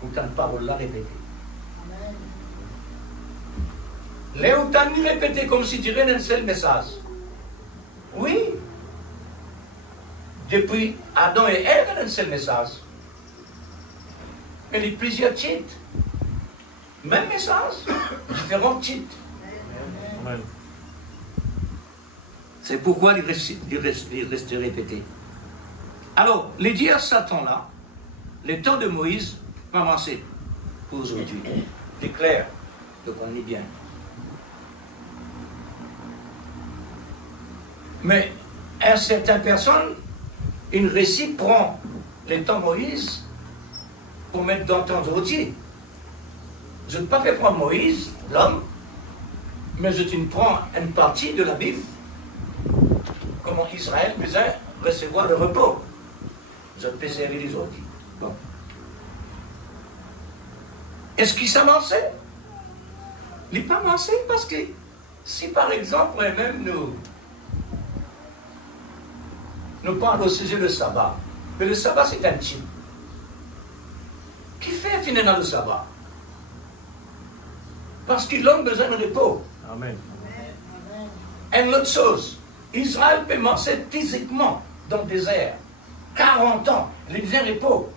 vous entendez la parole-là répétée. Les autant répété comme si tu dirais un seul message. Oui. Depuis Adam et Ève, un seul message. Mais il y a plusieurs titres. Même message, différents titres. Amen. C'est pourquoi il reste répété. Alors, les dieux à Satan là, le temps de Moïse, pas avancé pour aujourd'hui. C'est clair, donc on est bien. Mais une certaine personne, une récit prend le temps de Moïse pour mettre dans le temps d'aujourd'hui. Je ne peux pas faire prendre Moïse, l'homme, mais je te prends une partie de la Bible, comment Israël devait recevoir le repos. Je peux servir les autres. Bon. Est-ce qu'il s'avançait? Il n'est pas avancé parce que si par exemple, même nous parlons au sujet du sabbat, mais le sabbat c'est intime. Qui fait finalement le sabbat? Parce que l'homme a besoin de repos. Amen. Et une autre chose, Israël peut marcher physiquement dans le désert. 40 ans, il a besoin de repos.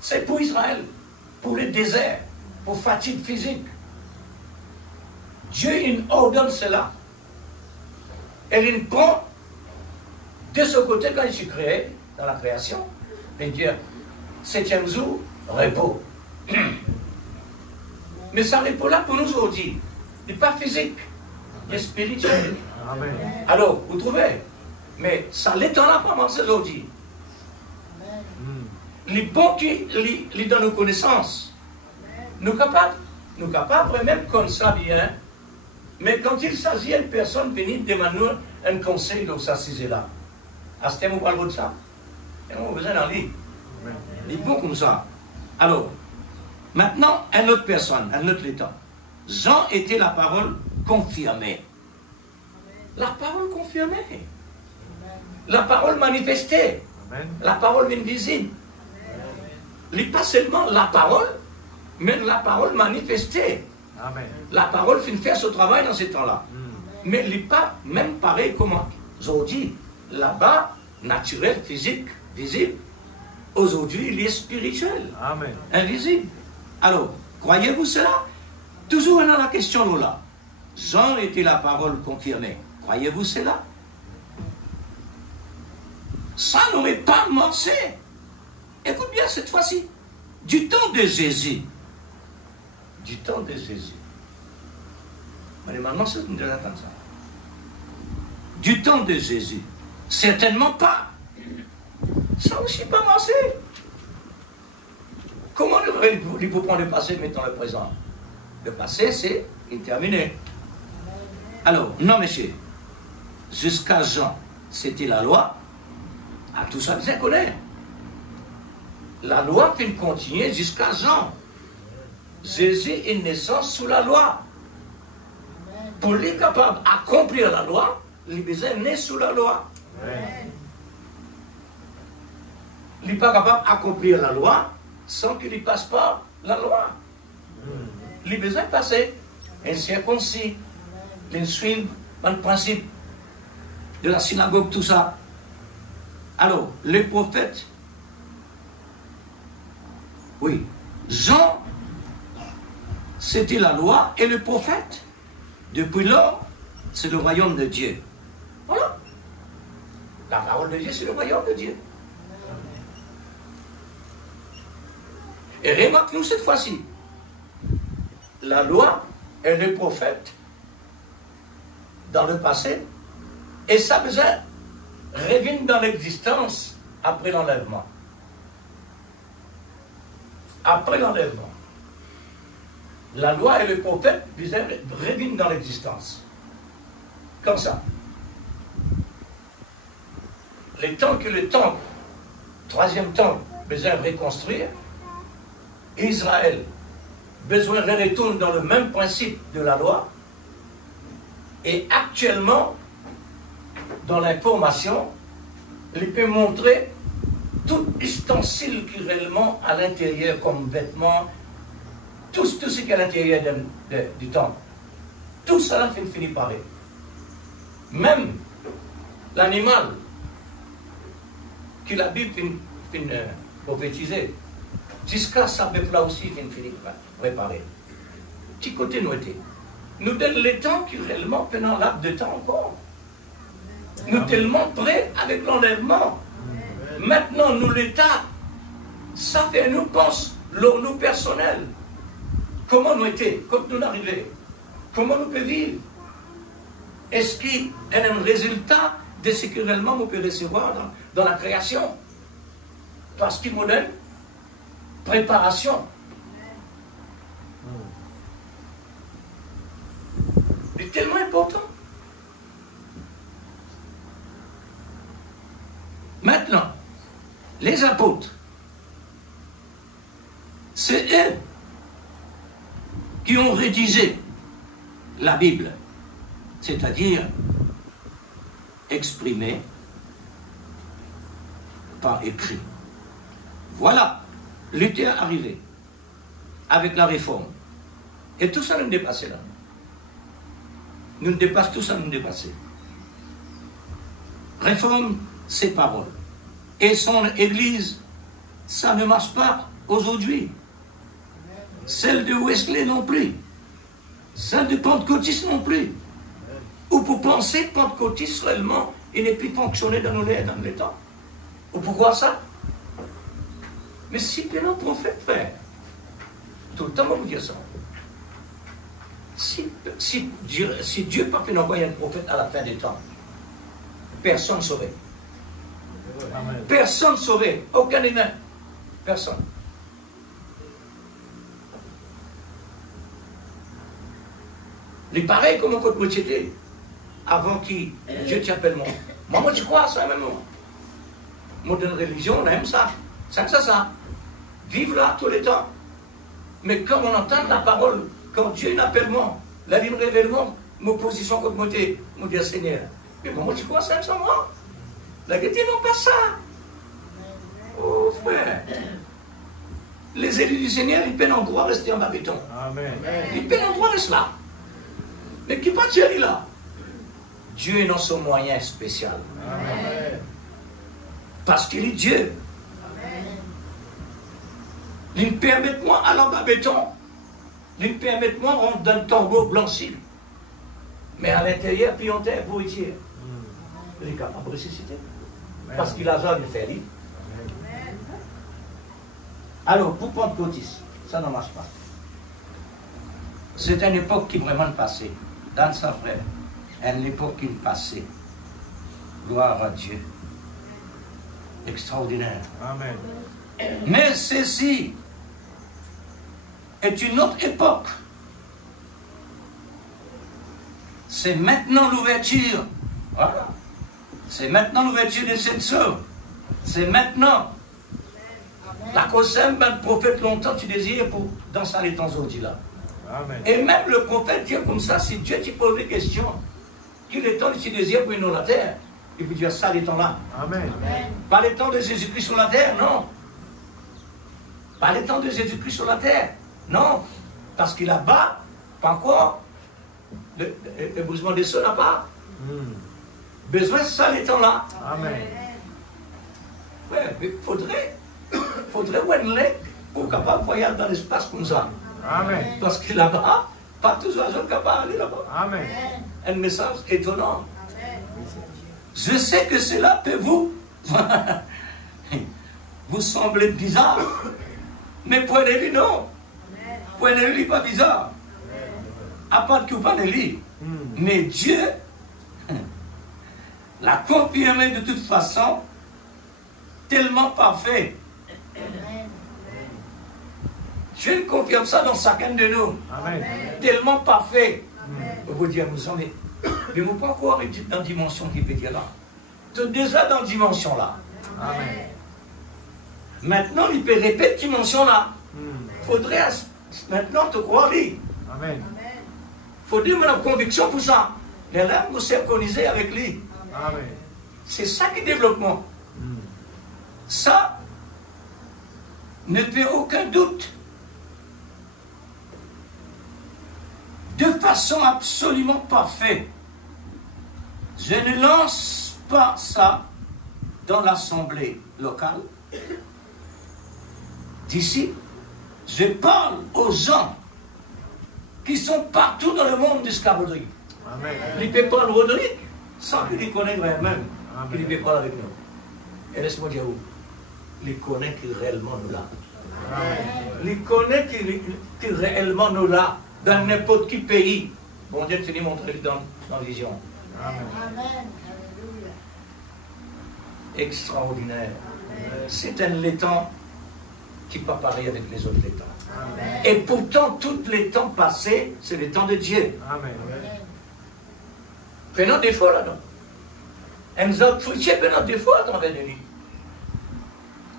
C'est pour Israël, pour le désert, pour fatigue physique. Dieu il ordonne cela. Et il prend de ce côté quand il s'est créé, dans la création, il dit 7e jour, repos. Mais ça repos là pour nous aujourd'hui, il n'est pas physique, il est spirituel. Amen. Alors, vous trouvez? Mais ça l'étend là pas avancé aujourd'hui. Les bons qui les donnent nos connaissances. Nous capables même comme ça bien. Mais quand il s'agit d'une personne venir demander un conseil dans sa sujet-là, à ce thème, on parle de ça. Et on a besoin d'en lire. Les bons comme ça. Alors, maintenant, une autre personne, un autre état. Jean était la parole confirmée. La parole confirmée. La parole manifestée. Amen. La parole invisible. Pas seulement la parole, mais la parole manifestée. Amen. La parole fait faire ce travail dans ces temps-là. Mais il n'est pas même pareil comme aujourd'hui. Là-bas, naturel, physique, visible. Aujourd'hui, il est spirituel, Amen. invisible. Alors, croyez-vous cela? Toujours dans la question là. Jean était la parole confirmée. Croyez-vous cela? Ça n'aurait pas marché. Écoute bien cette fois-ci. Du temps de Jésus. Du temps de Jésus. Mais maintenant, c'est une déjà comme ça. Du temps de Jésus. Certainement pas. Ça aussi pas marché. Comment il faut prendre le passé, mettons le présent? Le passé, c'est terminé. Alors, non, monsieur. Jusqu'à Jean, c'était la loi. Ah, tout ça, vous connaissez. La loi peut continuer jusqu'à Jean. Jésus est naissance sous la loi. Pour les capables d'accomplir la loi, il est né sous la loi. Il n'est pas capable d'accomplir la loi sans qu'il ne passe pas la loi. Il a besoin de passer un circoncis, un suivre le principe de la synagogue, tout ça. Alors, les prophètes, oui, Jean, c'était la loi et le prophète. Depuis lors, c'est le royaume de Dieu. Voilà. La parole de Dieu, c'est le royaume de Dieu. Et remarque-nous cette fois-ci, la loi et le prophète, dans le passé, et ça besoin reviennent dans l'existence après l'enlèvement. Après l'enlèvement. La loi et le prophète reviennent dans l'existence. Comme ça. Le temps que le temple, troisième temple, besoin de reconstruire, Israël, besoin de retourner dans le même principe de la loi, et actuellement, dans l'information, il peut montrer tout ustensile qui est réellement à l'intérieur comme vêtements, tout ce qui est à l'intérieur du temple. Tout cela finit par eux. Même l'animal que la Bible prophétiser. Jusqu'à ça, peuple-là aussi, il finit préparer. Petit côté nous était. Nous donne le temps qui réellement, pendant laps de temps encore. Nous sommes tellement prêts avec l'enlèvement. Maintenant, nous, l'État, ça fait nous pense, nous personnels. Comment nous étions, quand nous arrivons, comment nous pouvons vivre. Est-ce qu'il y a un résultat de ce que réellement nous pouvons recevoir dans la création? Parce qu'il nous donne préparation. C'est tellement important. Maintenant, les apôtres, c'est eux qui ont rédigé la Bible, c'est-à-dire exprimé par écrit. Voilà, l'été est arrivé avec la réforme. Et tout ça nous dépassait là. Nous dépasse, tout ça nous dépassait. Réforme, ses paroles. Et son église, ça ne marche pas aujourd'hui. Celle de Wesley non plus. Celle de Pentecôtiste non plus. Ou pour penser que Pentecôtiste réellement, il n'est plus fonctionné dans le temps. Ou pourquoi ça? Mais si bien un prophète fait, tout le temps on va vous dire ça. Si Dieu partait d'envoyer un prophète à la fin des temps, personne ne saurait. Personne ne saurait. Aucun humain. Personne. Il paraît comme un côté société. Avant que Dieu t'appelle moi. Moi, tu crois à ça même. Moi, dans la religion, on aime ça. Ça. Vive là tous les temps. Mais quand on entend la parole, quand Dieu m'appelle moi, la vie me révèle moi, ma position contre moi, mon Dieu Seigneur. Mais moi, tu crois à ça sans moi? La vérité, non pas ça. Oh frère. Les élus du Seigneur, ils peuvent en droit rester en bas béton. Amen. Ils peuvent en droit rester là. Mais qui pas Dieu là? Dieu est dans son moyen spécial. Amen. Parce qu'il est Dieu. Il me permet moi à l'en bas béton. Il me permet moi rentrer dans le tombeau blanchi. Mais à l'intérieur, puis on terre pour y tirer. Il est capable de ressusciter. Parce qu'il a besoin de faire libre. Alors, pour Pentecôtiste, ça ne marche pas. C'est une époque qui est vraiment passée. Dans sa frère, une époque qui est passée. Gloire à Dieu. Extraordinaire. Amen. Mais ceci est une autre époque. C'est maintenant l'ouverture. Voilà. C'est maintenant l'ouverture de cette sœur. C'est maintenant. La cause simple, le prophète longtemps tu désires pour dans ça les temps aujourd'hui là. Amen. Et même le prophète dit comme ça, si Dieu te pose des questions, qu'il est temps tu désires pour une la terre, il peut dire ça les temps là. Amen. Pas les temps de Jésus-Christ sur la terre, non. Pas les temps de Jésus-Christ sur la terre, non. Parce qu'il a bas, pas encore, le besoin des ceux n'a pas. Besoin de ça les temps là. Amen. Ouais, mais faudrait un lec pour capable voyager dans l'espace comme ça. Amen. Parce que là-bas, pas tous les oiseaux capables d'aller là-bas. Amen. Un message étonnant. Je sais que cela peut vous sembler bizarre. Mais pour les lits, non. Pour les lits, pas bizarre. À part que vous pas les lits. Mais Dieu l'a confirmé de toute façon, tellement parfait. Dieu confirme ça dans chacun de nous. Amen. Tellement parfait. Vous dire, nous sommes, mais vous pas encore dans la dimension qui peut dire là. Tu es déjà dans la dimension là. Amen. Maintenant, il peut répéter cette dimension là. Il faudrait maintenant te croire lui. Amen. Il faut dire une conviction pour ça. Les larmes vous synchroniser avec lui. Amen. C'est ça qui est développement. Ça ne fait aucun doute. De façon absolument parfaite. Je ne lance pas ça dans l'assemblée locale. d'ici, je parle aux gens qui sont partout dans le monde jusqu'à Rodrigue. Ils ne peuvent pas le Rodrigue sans qu'ils les connaissent eux-mêmes. Ils ne peuvent pas avec nous. Et laisse-moi dire où. Ils connaissent qui réellement nous là. Ils connaissent qui réellement nous là dans n'importe quel pays. Bon Dieu finit montrer dans la vision. Amen. Extraordinaire. C'est un laitan qui ne peut pas parler avec les autres laitans. Et pourtant, tous les temps passés, c'est le temps de Dieu. Amen. Prenons des fois là-dedans. Elle nous a fruitié prenons des fois à travers de lui.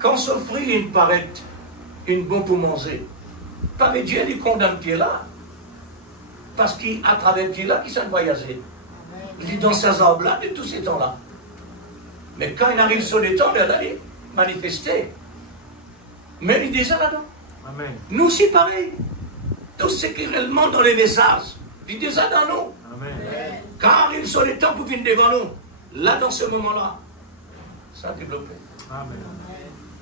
Quand ce fruit il paraît une bonne pour manger, par Dieu il condamne Dieu là. Parce qu'à travers Dieu là, qui s'est voyagé. Il dit dans ces arbres-là, de tous ces temps-là. Mais quand il arrive sur les temps, il est manifesté. Mais il est déjà là-dedans. Amen. Nous aussi pareil. Tout ce qui est réellement dans les messages, il est déjà dans nous. Amen. Quand arrive sur les temps pour venir devant nous, là dans ce moment-là, ça a développé. Amen.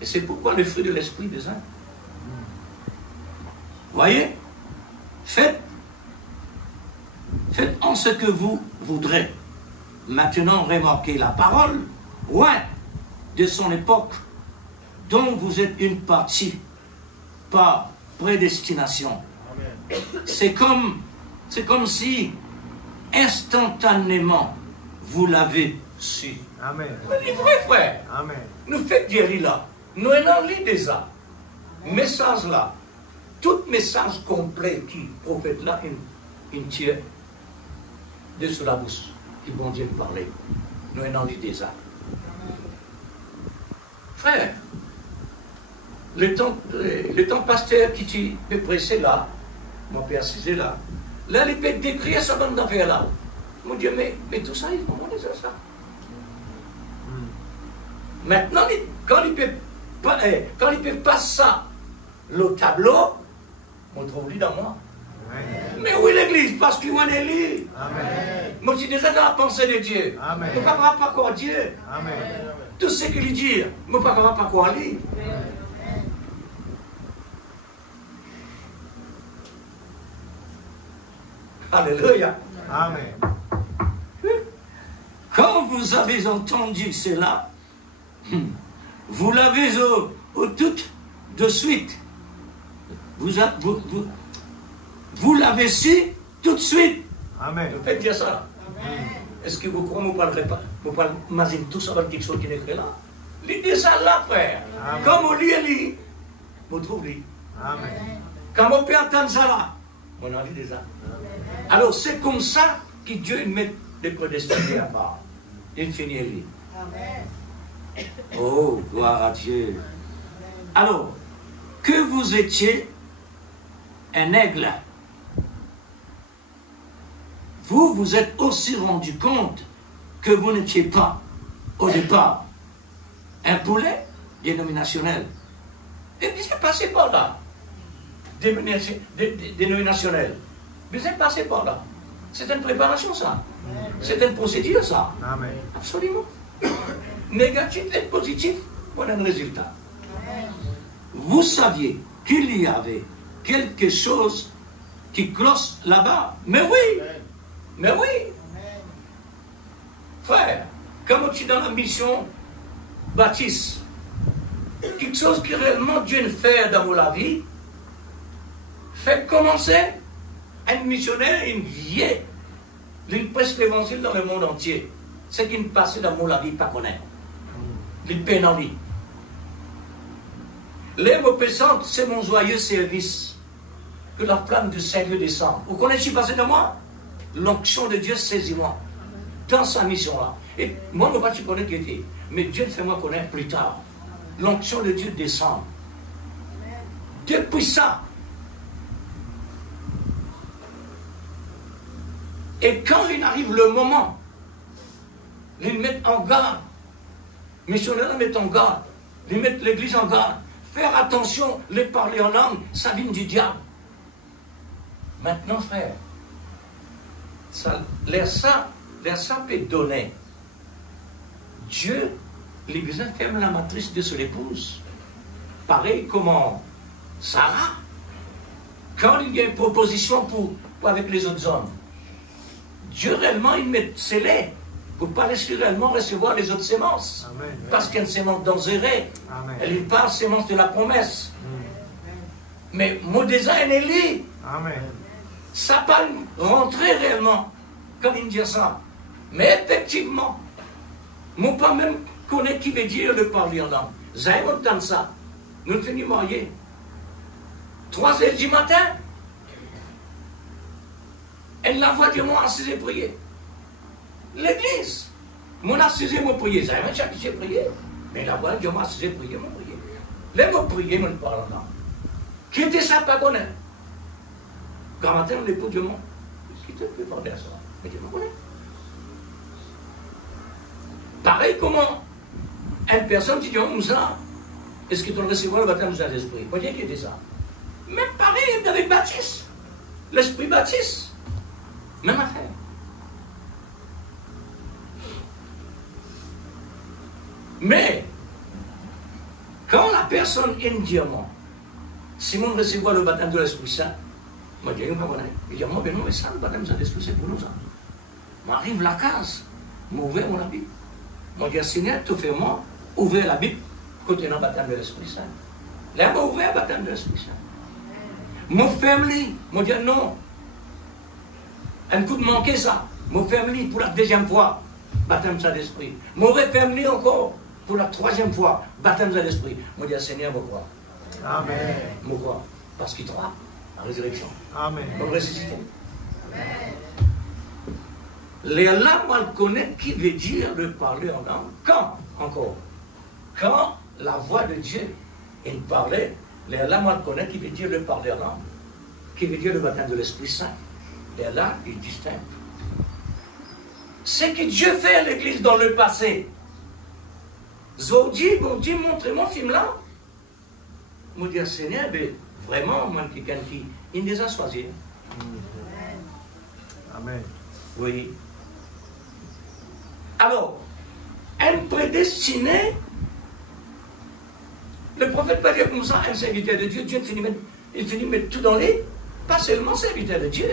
Et c'est pourquoi le fruit de l'esprit des uns. Voyez, faites en ce que vous voudrez. Maintenant, remarquez la parole, loin de son époque, dont vous êtes une partie, par prédestination. C'est comme si, instantanément, vous l'avez su. Amen. Les vrais frères, Amen. nous faites dire là, nous avons lu déjà, message là, tout message complet qui prophète là, une tire de sous la bouche, qui bon Dieu nous parlait. Nous avons lu déjà. Frère, le temps pasteur qui tu peux presser là, mon père c'est là, là il peut décrire sa bande d'affaires là. Mon Dieu, mais tout ça, il comment dire ça? Maintenant, quand il peut passer ça, le tableau, on trouve lui dans moi. Amen. Mais où est l'église? Parce qu'il en est lui. Amen. Moi, je suis déjà dans la pensée de Dieu. Amen. Je ne peux pas croire Dieu. Amen. Tout ce qu'il lui dit, je ne peux pas croire lui. Alléluia. Amen. Quand vous avez entendu cela, vous l'avez tout de suite. Vous l'avez su tout de suite. Amen. Vous faites dire ça. Est-ce que vous croyez que vous ne parlerez pas? Vous parlez, imagine tout ça dans quelque chose qui est écrit là. L'idée ça là, frère. Amen. Quand vous lisez, vous trouvez. Amen. Quand vous pouvez entendre ça là, on a lu déjà. Alors c'est comme ça que Dieu met les prédestinés à part. Il finit lui. Oh, gloire à Dieu. Alors, que vous étiez un aigle, vous vous êtes aussi rendu compte que vous n'étiez pas, au départ, un poulet dénominationnel. Et puis c'est passé par là. Dénominationnel. Vous êtes passé par là. C'est une préparation, ça. C'est une procédure, ça. Amen. Absolument. Négatif et positif pour un résultat. Vous saviez qu'il y avait quelque chose qui cloche là-bas. Mais oui. Mais oui. Frère, comme tu es dans la mission baptiste, quelque chose que réellement Dieu fait dans la vie, fait commencer un missionnaire, une vieille, il prêche l'évangile dans le monde entier. Ce qui ne passe dans mon vie, pas connaître. Il peine en vie. Les mots pessantes, c'est mon joyeux service. Que la flamme du Seigneur descend. Vous connaissez ce qui passe de moi? L'onction de Dieu saisit moi. Dans sa mission-là. Et moi, je ne sais pas si je connais qui était. Mais Dieu fait moi connaître plus tard. L'onction de Dieu descend. Depuis ça. Et quand il arrive le moment, ils mettent en garde. Missionnaires mettent en garde. Ils mettent l'église en garde. Faire attention, les parler en langue, ça vient du diable. Maintenant, frère, l'air ça peut donner. Dieu, l'église ferme la matrice de son épouse. Pareil, comment Sarah, quand il y a une proposition pour avec les autres hommes, Dieu réellement, il met scellé pour ne pas laisser réellement recevoir les autres sémences. Amen. Parce qu'il y a une sémence dangereux. Amen. Elle lui parle sémence de la promesse. Mais mon design est lié. Amen. Ça n'a pas rentré réellement, comme il me dit ça. Mais effectivement, mon pas même connaît qui veut dire le parler en langue. Vous avez entendu ça. Nous nous finissons mariés. 3h du matin. Elle la voit de moi assise et prier. L'église. Mon assise et mon prier. Ça même chaque j'ai prié. Mais la voix de moi assise et prier, mon prier. Les mots prier, mon parle en langue. Qui était ça, pas connaître? Quand matin, on l'époux de moi. Qui te peut parler à ça? Mais Dieu me connaît. Pareil, comment une personne qui dit, oh, Moussa, est-ce que tu dois recevoir le baptême de l'esprit? Moi, j'ai qui était ça. Même pareil avec Baptiste. L'esprit Baptiste. Même affaire. Mais, quand la personne indirectement, si on recevoir le baptême de l'Esprit Saint, moi, je dis, il dit, moi, ben non, mais ça, le baptême de l'Esprit, c'est pour nous, ça. Moi, arrive la case, m'ouvre mon Bible. Moi, je dis, Seigneur, tout fait moi, ouvre la Bible, côté dans le baptême de l'Esprit Saint. Là, moi, ouvre le baptême de l'Esprit Saint. Mon famille, moi, je dis, non. Un coup de manquer ça. Mon famille, pour la deuxième fois, baptême de l'Esprit. Mon famille encore, pour la troisième fois, baptême de l'Esprit. Moi, je dis, Seigneur, pourquoi? Amen. Pourquoi? Parce qu'il croit la résurrection. Amen. Comme ressuscité. Les là, moi, je connais qui veut dire le parler en langue. Quand, encore? Quand la voix de Dieu, il parlait, les là, moi, je connais qui veut dire le parler en langue. Qui veut dire le baptême de l'Esprit Saint. Les là, il distingue. Ce que Dieu fait à l'Église dans le passé. Zodi, bon Dieu, montrez-moi film là. Moi, je dis, Seigneur, ben, vraiment, moi, quelqu'un qui, il les a choisis. Amen. Oui. Alors, un prédestiné, le prophète va dire comme ça, un serviteur de Dieu, Dieu il finit mettre tout dans les, pas seulement serviteur de Dieu.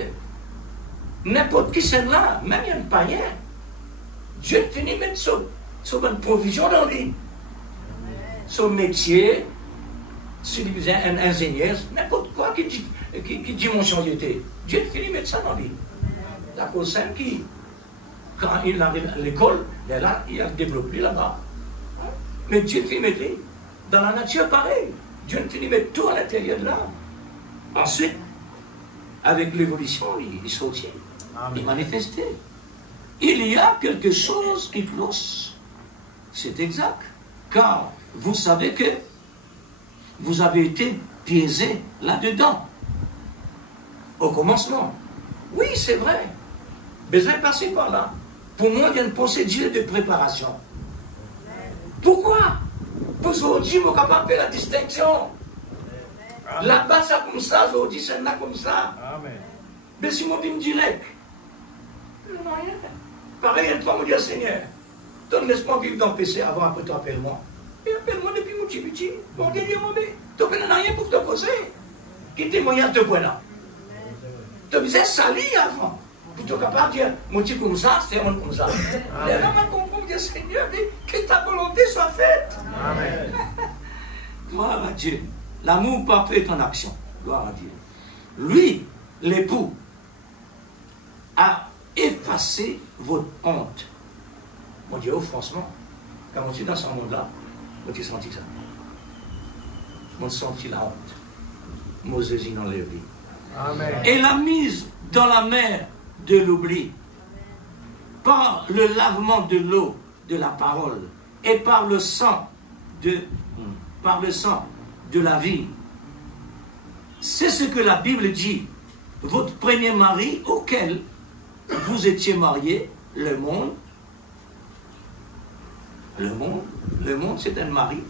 N'importe qui c'est là, même il y a un païen. Dieu finit mettre son bonne provision dans lui. Son métier, si il est un ingénieur, n'importe quoi qui dimension il était. Dieu finit mettre ça dans lui. La cause simple qui, quand il arrive à l'école, là, il a développé là-bas. Mais Dieu finit mettre dans la nature pareil. Dieu finit mettre tout à l'intérieur de l'âme. Ensuite, avec l'évolution, il sortit. Il manifestait. Il y a quelque chose qui cloche. C'est exact. Car vous savez que vous avez été piégé là-dedans. Au commencement. Oui, c'est vrai. Besoin de passer par là. Pour moi, il y a une procédure de préparation. Pourquoi? Pour aujourd'hui, vous êtes capable de faire la distinction. Là-bas, ça comme ça, aujourd'hui, c'est là comme ça. Amen. Mais si mon me dit, pareil, une fois, on dit, Seigneur, laisse-moi vivre dans le péché avant, après, tu appelles-moi. Et appelle-moi depuis mon petit. Mon Dieu, mon bébé. Tu n'as rien pour te causer. Qui témoignage de point là? Tu disais sali avant. Pour te capable de dire, mon petit comme ça, c'est un comme ça. Et là, on comprend que Seigneur dit que ta volonté soit faite. Amen. Gloire à Dieu. L'amour parfait est en action. Gloire à Dieu. Lui, l'époux, a effacé votre honte. Mon Dieu, franchement, quand on est dans ce monde-là, j'ai senti ça. J'ai senti la honte. Moses, il enlève lui. Amen. Et l'a mise dans la mer de l'oubli, par le lavement de l'eau de la parole et par le sang de la vie. C'est ce que la Bible dit. Votre premier mari auquel vous étiez marié, le monde, c'est un mari.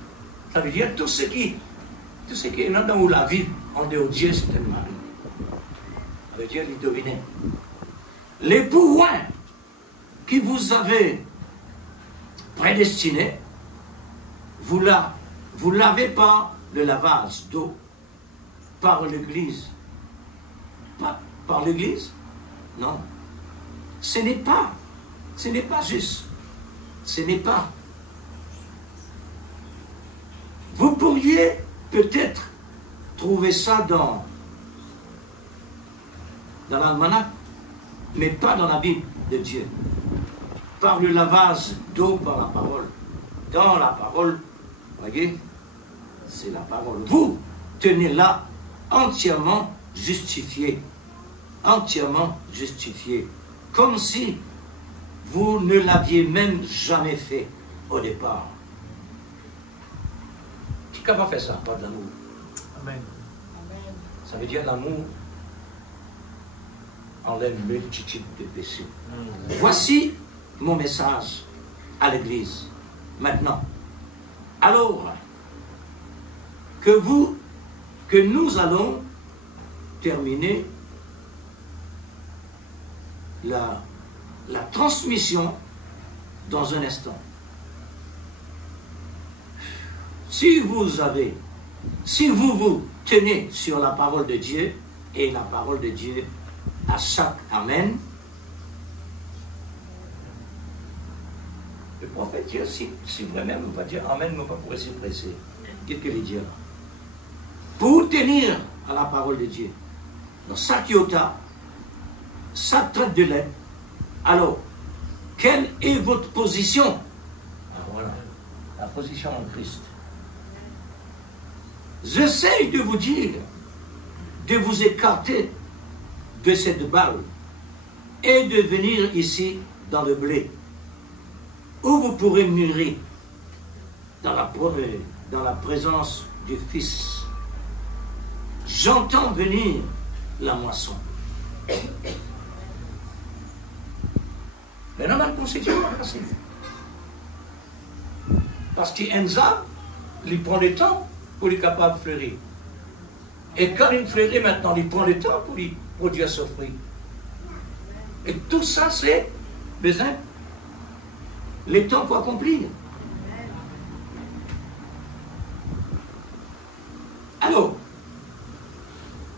Ça veut dire tout ce qui est dans la vie, en dehors de Dieu, c'est un mari. Ça veut dire, il devinait. L'époux qui vous avez prédestiné, vous l'avez par le lavage d'eau par l'Église. Par l'Église? Non. Ce n'est pas juste. Ce n'est pas. Vous pourriez peut-être trouver ça dans l'almanach, mais pas dans la Bible de Dieu. Par le lavage d'eau par la parole. Dans la parole, voyez, c'est la parole. Vous tenez là entièrement justifié. Entièrement justifié. Comme si vous ne l'aviez même jamais fait au départ. Qui a fait ça? Pas de l'amour. Amen. Ça veut dire l'amour enlève une multitude de péchés. Voici mon message à l'Église. Maintenant, alors que nous allons terminer la transmission dans un instant. Si vous vous tenez sur la parole de Dieu et la parole de Dieu à chaque Amen, le prophète dit si vraiment vous ne pas dire Amen, vous ne pas se presser. Qu'est-ce qu'il veut dire là? Pour tenir à la parole de Dieu, dans chaque iota, chaque traite de lettre, alors, quelle est votre position? Voilà, la position en Christ. J'essaie de vous dire, de vous écarter de cette balle et de venir ici dans le blé, où vous pourrez mûrir dans la présence du Fils. J'entends venir la moisson. Mais non, la constitution est facile. Parce qu'un arbre, il prend le temps pour être capable de fleurir. Et quand il fleurit maintenant, il prend le temps pour lui produire ce fruit. Et tout ça, c'est besoin le temps pour accomplir. Alors,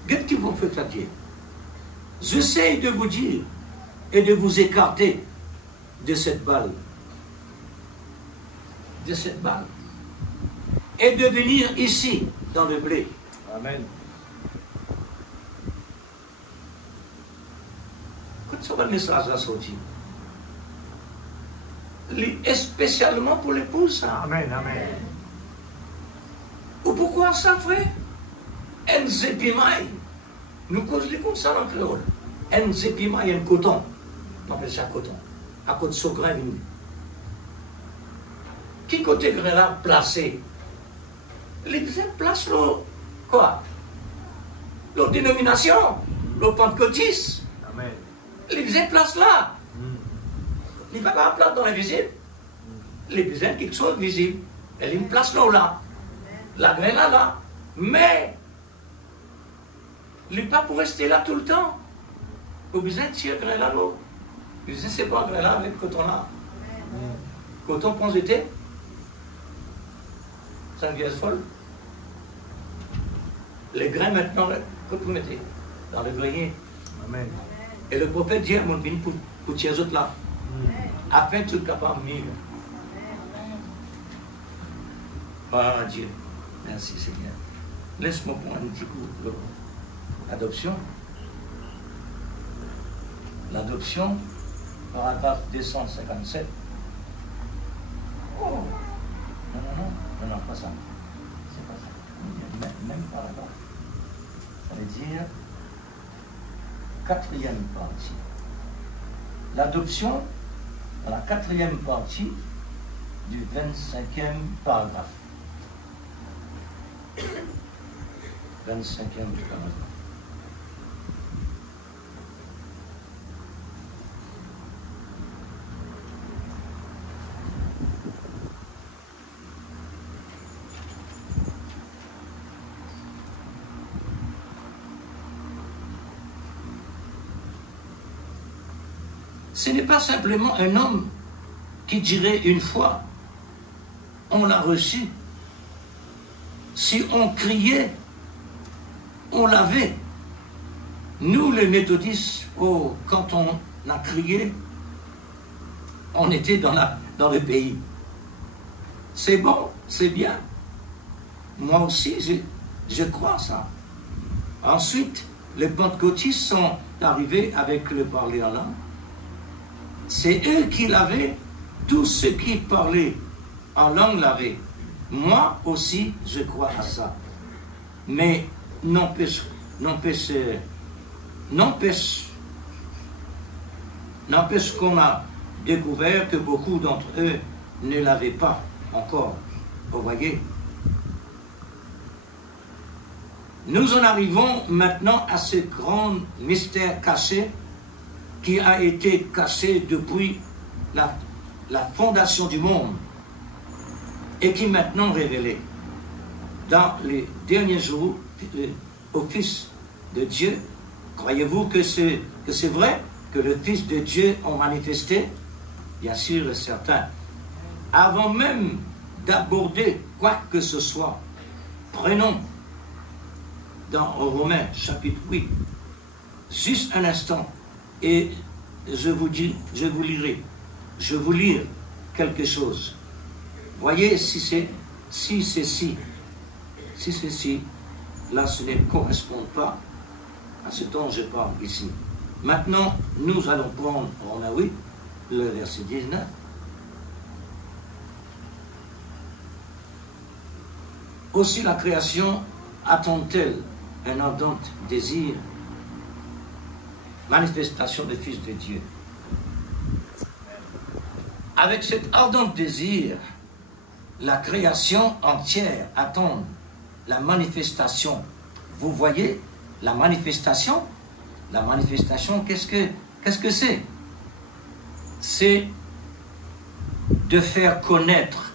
qu'est-ce qu'ils vont faire à Dieu? J'essaie de vous dire et de vous écarter de cette balle. De cette balle. Et de venir ici, dans le blé. Amen. Quand ça va le message à sortir, et spécialement pour l'épouse. Amen. Amen. Ou pourquoi ça, frère? Nzepimai. Nous causons comme ça en créole. Nzepimai, un coton. On appelle ça coton. À côté de ce grain. Qui côté grain là placé? Les place l'eau. Quoi? L'eau dénomination. L'eau pentecôtiste. Amen. Les place là. Il ne va pas place dans l'invisible. Les besoins quelque chose de visible. Elle une place là. La graine là. Mais, il n'est pas pour rester là tout le temps. Au besoin de tirer grain là l'eau. Je disais, c'est pas grain là avec coton là. Coton pense d'été. C'est une vieille folle. Les grains maintenant, que vous mettez dans le grenier. Amen. Et le prophète dit à mon bin pour tirer autres là. Afin que tu sois capable de vivre. Ah Dieu, merci Seigneur. Laisse-moi prendre un petit coup. L'adoption. L'adoption, paragraphe 257. Oh, non, pas ça. C'est pas ça. Même paragraphe. Ça veut dire 4e partie. L'adoption, dans la 4e partie du 25e paragraphe. 25e paragraphe. Ce n'est pas simplement un homme qui dirait une fois, on l'a reçu. Si on criait on l'avait. Nous, les méthodistes, oh, quand on a crié, on était dans le pays. C'est bon, c'est bien. Moi aussi, je crois ça. Ensuite, les pentecôtistes sont arrivés avec le parler en langue. C'est eux qui l'avaient. Tous ceux qui parlaient en langue l'avaient. Moi aussi, je crois à ça. Mais n'empêche qu'on a découvert que beaucoup d'entre eux ne l'avaient pas encore. Vous voyez? Nous en arrivons maintenant à ce grand mystère caché qui a été caché depuis la fondation du monde et qui est maintenant révélé dans les derniers jours au Fils de Dieu. Croyez-vous que c'est vrai que le Fils de Dieu a manifesté? Bien sûr et certain. Avant même d'aborder quoi que ce soit, prenons dans Romains chapitre 8, juste un instant, et je vous lirai quelque chose. Voyez si c'est là ce ne correspond pas à ce dont je parle ici. Maintenant, nous allons prendre Romains 8, le verset 19. Aussi la création attend-elle un ardent désir, manifestation du Fils de Dieu. Avec cet ardent désir, la création entière attend la manifestation. Vous voyez, la manifestation, qu'est-ce que c'est? C'est de faire connaître,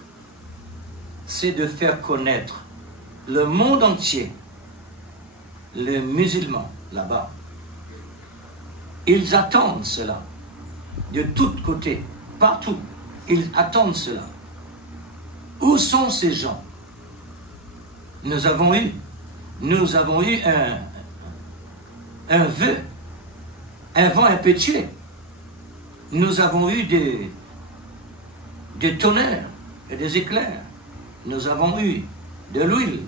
le monde entier, les musulmans là-bas. Ils attendent cela, de tous côtés, partout, ils attendent cela. Où sont ces gens? Nous avons eu un vœu, un vent impétueux. Nous avons eu des tonnerres et des éclairs. Nous avons eu de l'huile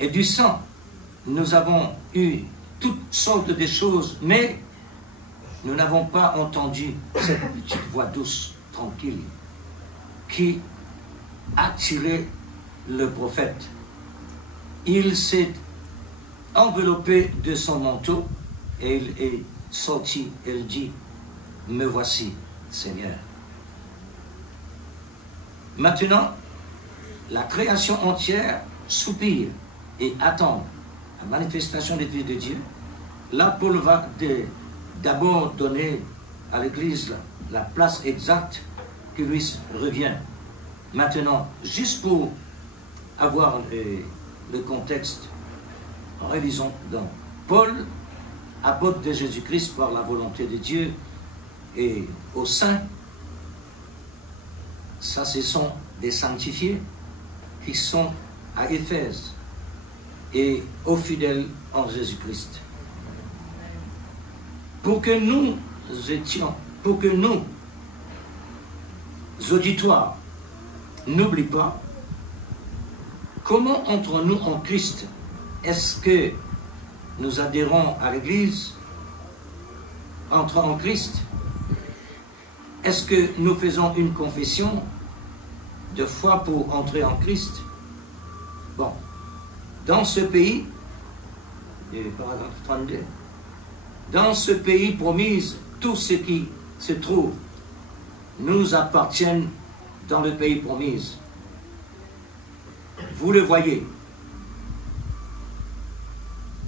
et du sang. Nous avons eu toutes sortes de choses, mais nous n'avons pas entendu cette petite voix douce, tranquille, qui attirait le prophète. Il s'est enveloppé de son manteau et il est sorti. Il dit: me voici, Seigneur. Maintenant, la création entière soupire et attend la manifestation des Fils de Dieu. Là, Paul va d'abord donner à l'Église la place exacte qui lui revient. Maintenant, juste pour avoir le contexte, révisons donc. Paul, apôtre de Jésus-Christ par la volonté de Dieu et aux saints, ça ce sont des sanctifiés qui sont à Éphèse et aux fidèles en Jésus-Christ. Pour que nous, auditoires, n'oublions pas, comment entrons-nous en Christ? Est-ce que nous adhérons à l'Église, entrons en Christ? Est-ce que nous faisons une confession de foi pour entrer en Christ? Bon, dans ce pays, paragraphe 32, dans ce pays promis, tout ce qui se trouve nous appartiennent dans le pays promis. Vous le voyez.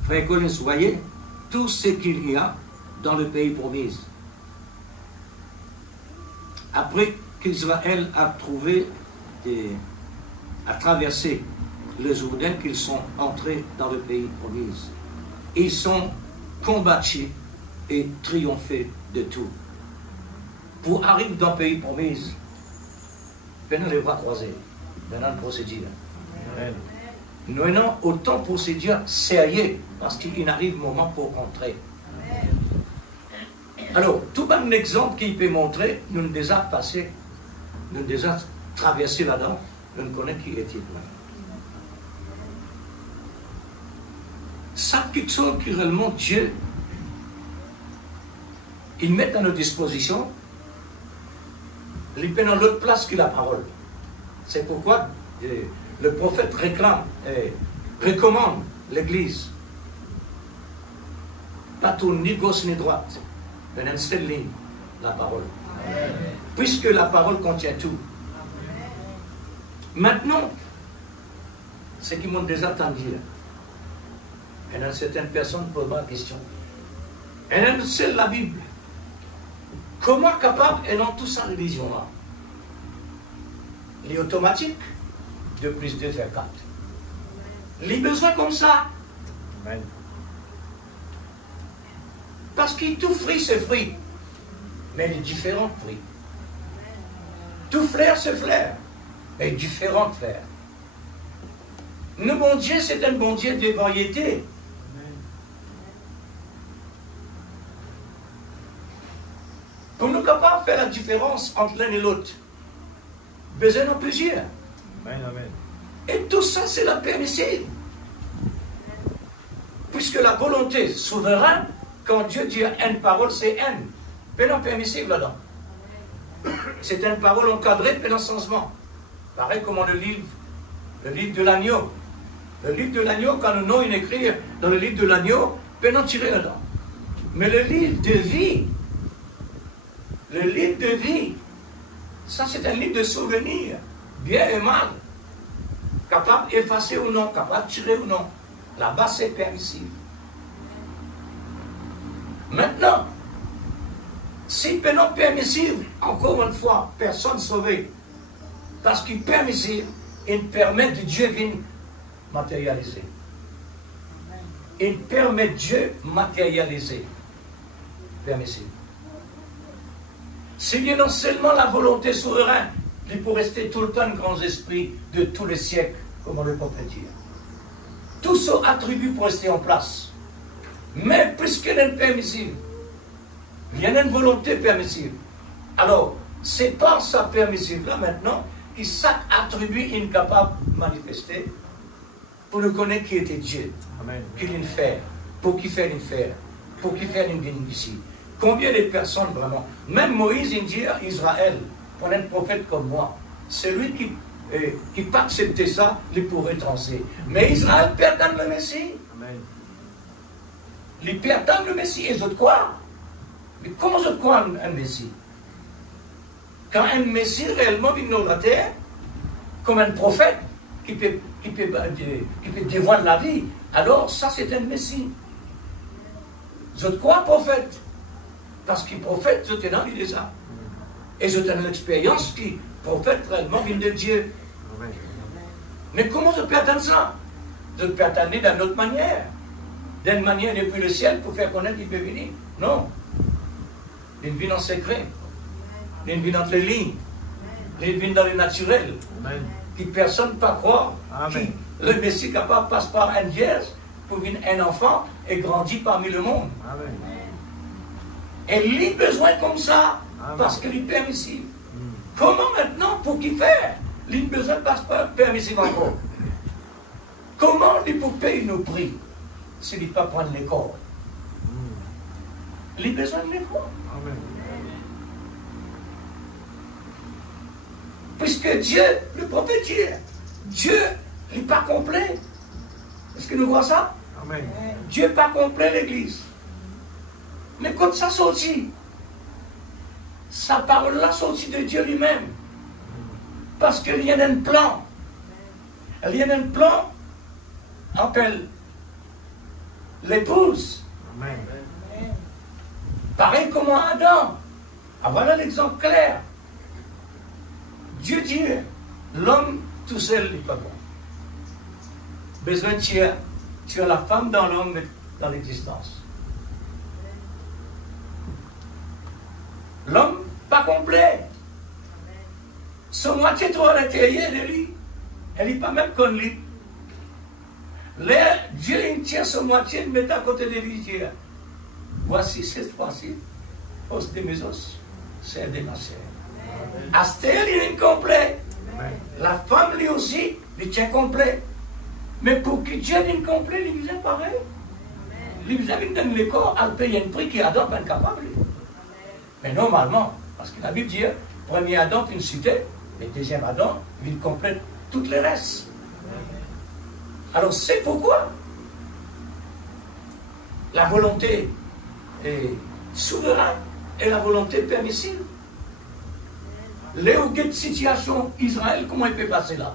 Frère Collins, voyez tout ce qu'il y a dans le pays promis. Après qu'Israël a traversé le Jourdain, qu'ils sont entrés dans le pays promis. Ils sont combattus et triomphés de tout. Pour arriver dans le pays promis, pendant les bras croisés, pendant le procédure. nous avons autant procédure sérieux, parce qu'il arrive moment pour rentrer. Alors, tout un exemple qu'il peut montrer, nous avons déjà passé, nous avons déjà traversé là-dedans, nous connaissons qui est-il. Ça, quelque chose que réellement Dieu, il met à notre disposition, il met dans l'autre place que la parole. C'est pourquoi le prophète recommande l'Église. Pas tourner ni gauche ni droite, mais une seule ligne, la parole. Amen. Puisque la parole contient tout. Maintenant, ce qui m'ont déjà entendu, et dans certaines personnes posent la question. Et dans seule la Bible. Comment capable, et dans toute sa religion-là, les automatiques, 2 plus 2 fait 4. Les besoins comme ça. Amen. Parce que tout fruit, c'est fruit. Mais les différents fruits. Tout fleur, c'est fleur. Mais différentes fleurs. Nous, bon Dieu, c'est un bon Dieu de variété. Pour nous capables de faire la différence entre l'un et l'autre, besoin de plusieurs. Amen, amen. Et tout ça, c'est la permissive. Puisque la volonté souveraine, quand Dieu dit une parole, c'est une. Mais non permissive là-dedans. C'est une parole encadrée, mais non changement. Pareil comme le livre de l'agneau. Le livre de l'agneau, quand nous nous écrit dans le livre de l'agneau, mais non tiré là-dedans. Mais le livre de vie, ça c'est un livre de souvenirs, bien et mal, capable d'effacer ou non, capable de tirer ou non. Là-bas c'est permissible. Maintenant, si non permissible, encore une fois, personne sauvé, parce qu'il est permissible, il permet de Dieu venir matérialiser. Il permet Dieu matérialiser. Permissible. S'il y a non seulement la volonté souveraine, il peut rester tout le temps un grand esprit de tous les siècles, comme on le peut dire. Tout ça attribut pour rester en place. Mais puisqu'il est permissible, il y a une volonté permissible. Alors, c'est par sa permissive-là maintenant qu'il s'attribue incapable de manifester pour nous connaître qui était Dieu. Amen. Qu'il le fait, pour qu'il fait une faire, pour qu'il fait une vie ici. Combien de personnes vraiment, même Moïse, il dit à Israël, pour un prophète comme moi, celui qui n'a pas accepté ça, il pourrait trancher. Mais Israël perd le Messie. Amen. Il perd le Messie. Et autres quoi? Mais comment je crois un Messie? Quand un Messie réellement vient dans la terre, comme un prophète qui peut dévoiler la vie, alors ça c'est un Messie. Je crois prophète. Parce qu'il prophète, je t'ai envie de ça. Et je t'ai l'expérience qui prophète réellement vient de Dieu. Mais comment je peux attendre ça? Je peux attendre d'une autre manière. D'une manière depuis le ciel pour faire connaître qu'il peut venir. Non. D'une vie en secret. D'une vie entre les lignes. D'une vie dans le naturel. Amen. Qui personne ne peut croire. Amen. Qui, le Messie capable passe par une vierge pour venir un enfant et grandir parmi le monde. Amen. Et il a besoin comme ça. Amen. Parce qu'il est permissible. Comment maintenant pour qu'il faire? Il a besoin de passer par permissible encore. Comment il peut payer nos prix s'il ne peut pas prendre les corps? Il a besoin de les corps. Amen. Puisque Dieu, le prophète Dieu n'est pas complet. Est-ce que nous voyons ça? Amen. Dieu n'est pas complet, l'Église. Mais quand ça sortit, sa parole-là sortit de Dieu lui-même. Parce qu'il y a un plan. Il y a un plan, appelle l'épouse. Amen. Pareil comme Adam. Ah, voilà l'exemple clair. Dieu dit, l'homme tout seul n'est pas bon. Besoin de tu as la femme dans l'homme, dans l'existence. L'homme, pas complet. Son moitié trop à l'intérieur de lui. Elle n'est pas même comme lui. Là, Dieu il tient son moitié, il met à côté de lui. Voici cette fois-ci, os de mes os, c'est de ma chair. Astère, il est complet. La femme, lui aussi, il tient complet. Mais pour que Dieu soit complet, il est pareil. Il donne le corps à payer un prix qui Adam n'est pas capable. Mais normalement, parce que la Bible dit, premier Adam, une cité, et deuxième Adam, il complète toutes les restes. Alors c'est pourquoi la volonté est souveraine et la volonté permissive. Les situation Israël, comment il peut passer là?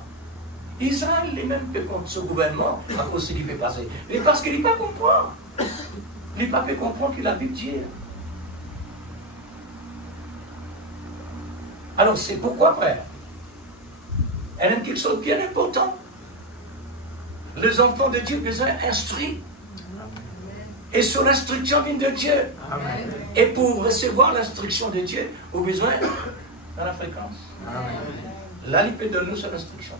Israël lui-même peut contre ce gouvernement à cause de ce qu'il peut passer. Et parce qu'il n'est pas comprendre. Il n'est pas peut comprendre que la Bible dit. Alors c'est pourquoi, frère, il y a quelque chose de bien important. Les enfants de Dieu ont besoin d'instruire. Et sur l'instruction vient de Dieu. Amen. Et pour recevoir l'instruction de Dieu, vous avez besoin de la fréquence. Amen. Là, il peut donner nous cette instruction.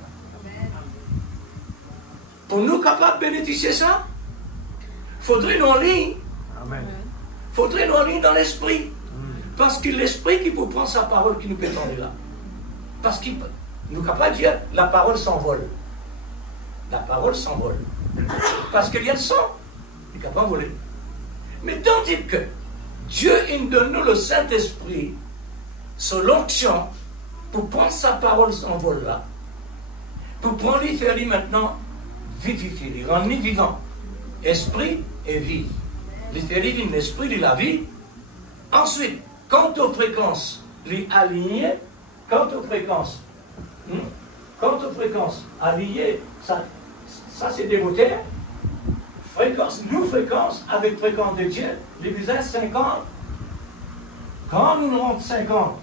Pour nous capables de bénéficier ça, il faudrait nous lire. Il faudrait nous lire dans l'esprit. Parce que l'esprit qui peut prendre sa parole qui nous peut tomber là. Parce qu'il nous capable de dire la parole s'envole. La parole s'envole. Parce qu'il y a le sang. Il n'est capable de voler. Mais tandis que Dieu il donne nous le Saint-Esprit sur l'onction pour prendre sa parole s'envole là. Pour prendre lui, faire lui maintenant vivifier, lui rendre lui vivant. Esprit et vie. Il fait lui l'esprit de la vie. Ensuite, quant aux fréquences, les aligner, quant aux fréquences alignées, ça c'est dévoté. Fréquence, nous fréquence avec fréquence de Dieu, les besoins 50. Quand nous rentrons 50,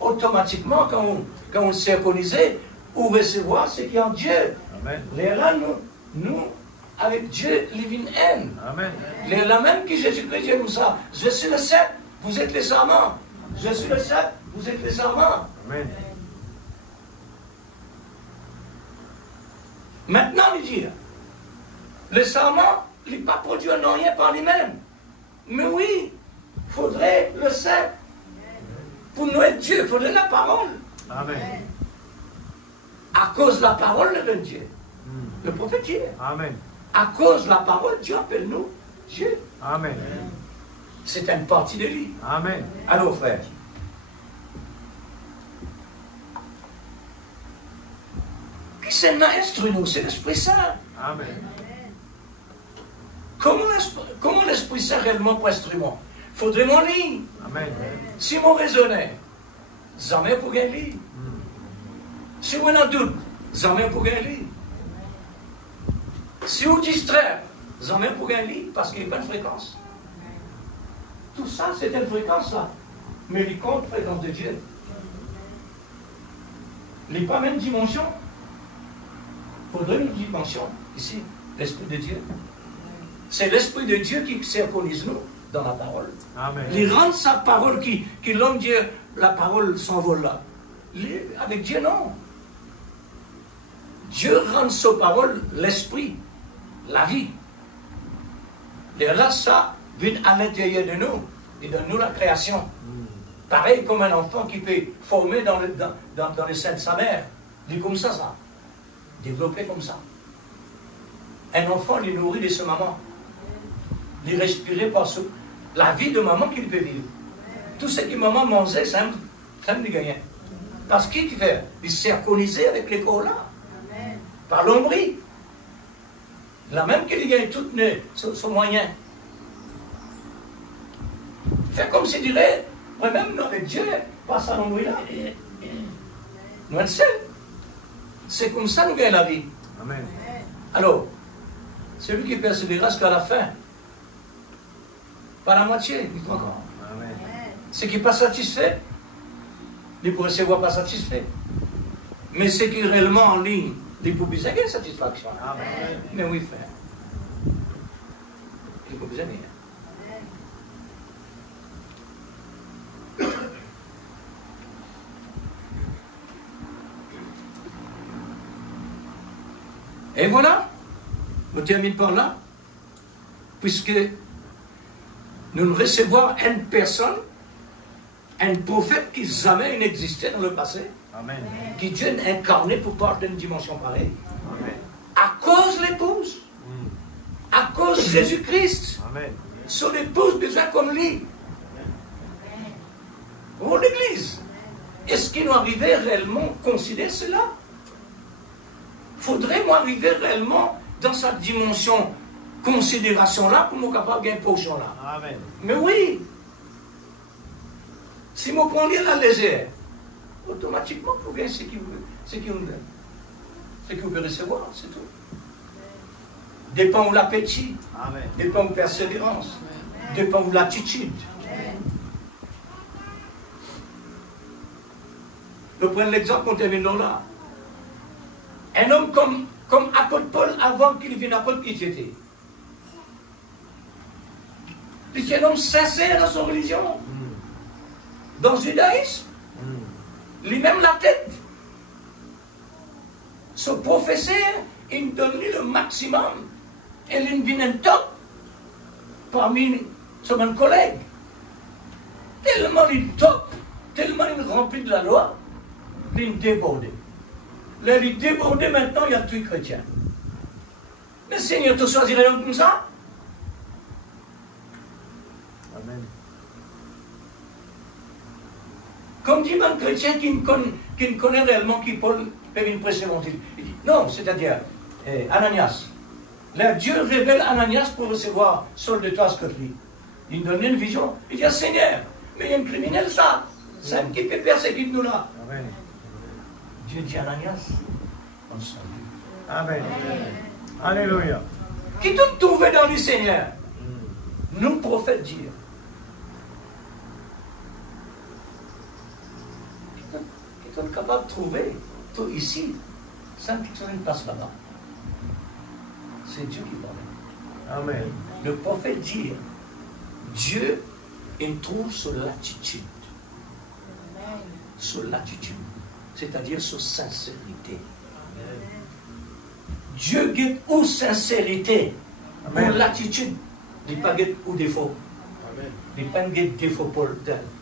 automatiquement, quand on synchronisé, ou recevoir ce qui est en Dieu. Amen. Les là, nous, avec Dieu, living haine. Les là même qui Jésus-Christ dit comme ça, je suis le cep, vous êtes les serments. Je suis le cep, vous êtes les serments. Amen. Maintenant, il dit, le serment, il n'est pas produit en rien par lui-même. Mais oui, il faudrait le cep. Pour nous être Dieu, il faudrait la parole. Amen. À cause de la parole de Dieu. Le prophète dit. Amen. À cause de la parole, Dieu appelle nous Dieu. Amen. C'est une partie de lui. Amen. Alors, frère. Qui s'est instruit nous? C'est l'Esprit Saint. Amen. Comment l'Esprit Saint réellement pour instrument? Faudrait mon lit. Amen. Si mon raisonnait, jamais pour gagner. Si vous en doute, jamais pour gagner. Si vous distraire, jamais pour gagner, parce qu'il n'y a pas de fréquence. Tout ça, c'est une fréquence, là. Mais il compte fréquence de Dieu. Il n'est pas même dimension. Il faudrait une dimension, ici, l'Esprit de Dieu. C'est l'Esprit de Dieu qui synchronise nous dans la parole. Amen. Il rend sa parole qui l'homme dit, la parole s'envole là. Avec Dieu, non. Dieu rend sa parole l'esprit, la vie. Et là, ça vient à l'intérieur de nous. Et donne nous la création. Pareil comme un enfant qui peut former dans le sein de sa mère. Il est comme ça. Développé comme ça. Un enfant, il est nourri de sa maman. Il est respiré par la vie de maman qu'il peut vivre. Tout ce que maman mangeait, ça ne lui gagnait. Parce qu'il fait, il s'est synchronisé avec les corps là. Par l'ombris. La même qu'il gagne tout son moyen. Fait comme s'il dirait, moi-même, avec Dieu, pas à l'ombris là. Nous, on sait. C'est comme ça que nous gagnons la vie. Amen. Alors, celui qui persévérera jusqu'à la fin, pas la moitié, il faut encore. Amen. Ce qui n'est pas satisfait, il peut recevoir pas satisfait. Mais ce qui est réellement en ligne, il peut besoin de satisfaction. Amen. Mais oui, frère. Il peut besoin de rien. Et voilà. On termine par là. Puisque nous recevons une personne, un prophète qui jamais n'existait dans le passé, Amen. qui Dieu a incarné pour parler d'une dimension pareille. Amen. À cause de l'épouse, à cause de Jésus-Christ, Amen. son épouse besoin comme lui. Oh l'Église, est-ce qu'il nous arrivait réellement à considérer cela? Faudrait-moi arriver réellement dans cette dimension considération-là pour nous capable de gagner potion-là? Amen. Mais oui, si vous prenez la légère, automatiquement vous voyez ce qui vous pouvez recevoir, c'est tout. Dépend de l'appétit, Amen. dépend de persévérance, dépend de l'attitude. Je prends l'exemple, on termine là. Un homme comme apôtre Paul, avant qu'il vienne apôtre, qui était? Il était un homme sincère dans son religion. Dans le judaïsme. Lui-même la tête. Ce professeur, il donne le maximum. Et il vient un top parmi ses collègues. Tellement il top, tellement il remplit de la loi, il débordé. Là, il débordé maintenant, il y a tous les chrétiens. Le Seigneur te choisirait un homme comme ça? Amen. Comme dit un chrétien qui ne connaît réellement qui Paul peut une précédente. Il dit, non, c'est-à-dire, Ananias. Là, Dieu révèle Ananias pour recevoir Saul de Tarse contre lui. Il donne une vision. Il dit, Seigneur, mais il y a un criminel, ça. C'est un qui peut persécuter nous là. Amen. Dieu dit, Ananias, on s'en dit. Amen. Alléluia. Qui t'ont trouvé dans le Seigneur? Nous, prophètes, dire. Qui t'ont capable de trouver, tout ici, sans que tu aies une place là-bas. C'est Dieu qui parle. Amen. Le prophète dit, Dieu, il trouve sur l'attitude. Sur l'attitude. C'est-à-dire sur sincérité. Dieu guette où sincérité. Pour l'attitude. Il n'est pas guette où défaut. Il n'est pas guette défaut pour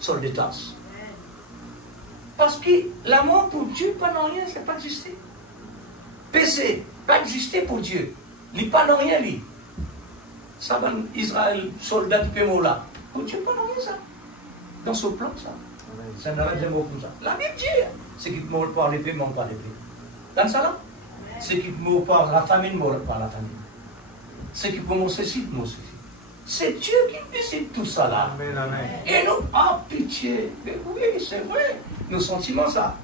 Saul de Tarse. Parce que l'amour pour Dieu, pas dans rien, c'est pas existé. Péché, pas existé pour Dieu. Il n'est pas dans rien, lui. Ça va Israël, soldat du Pémo là. Pour Dieu, pas dans rien, ça. Dans ce plan, ça. Ça n'a rien de mot comme ça. La Bible dit, c'est qui meurt par l'épée, meurt par l'épée. Dans ça là, c'est qui meurt par la famine, meurt par la famine. C'est qui meurt ceci, meurt ceci. C'est Dieu qui décide tout ça là. Amen. Amen. Et nous, ah pitié, mais oui, c'est vrai, nous sentons ça.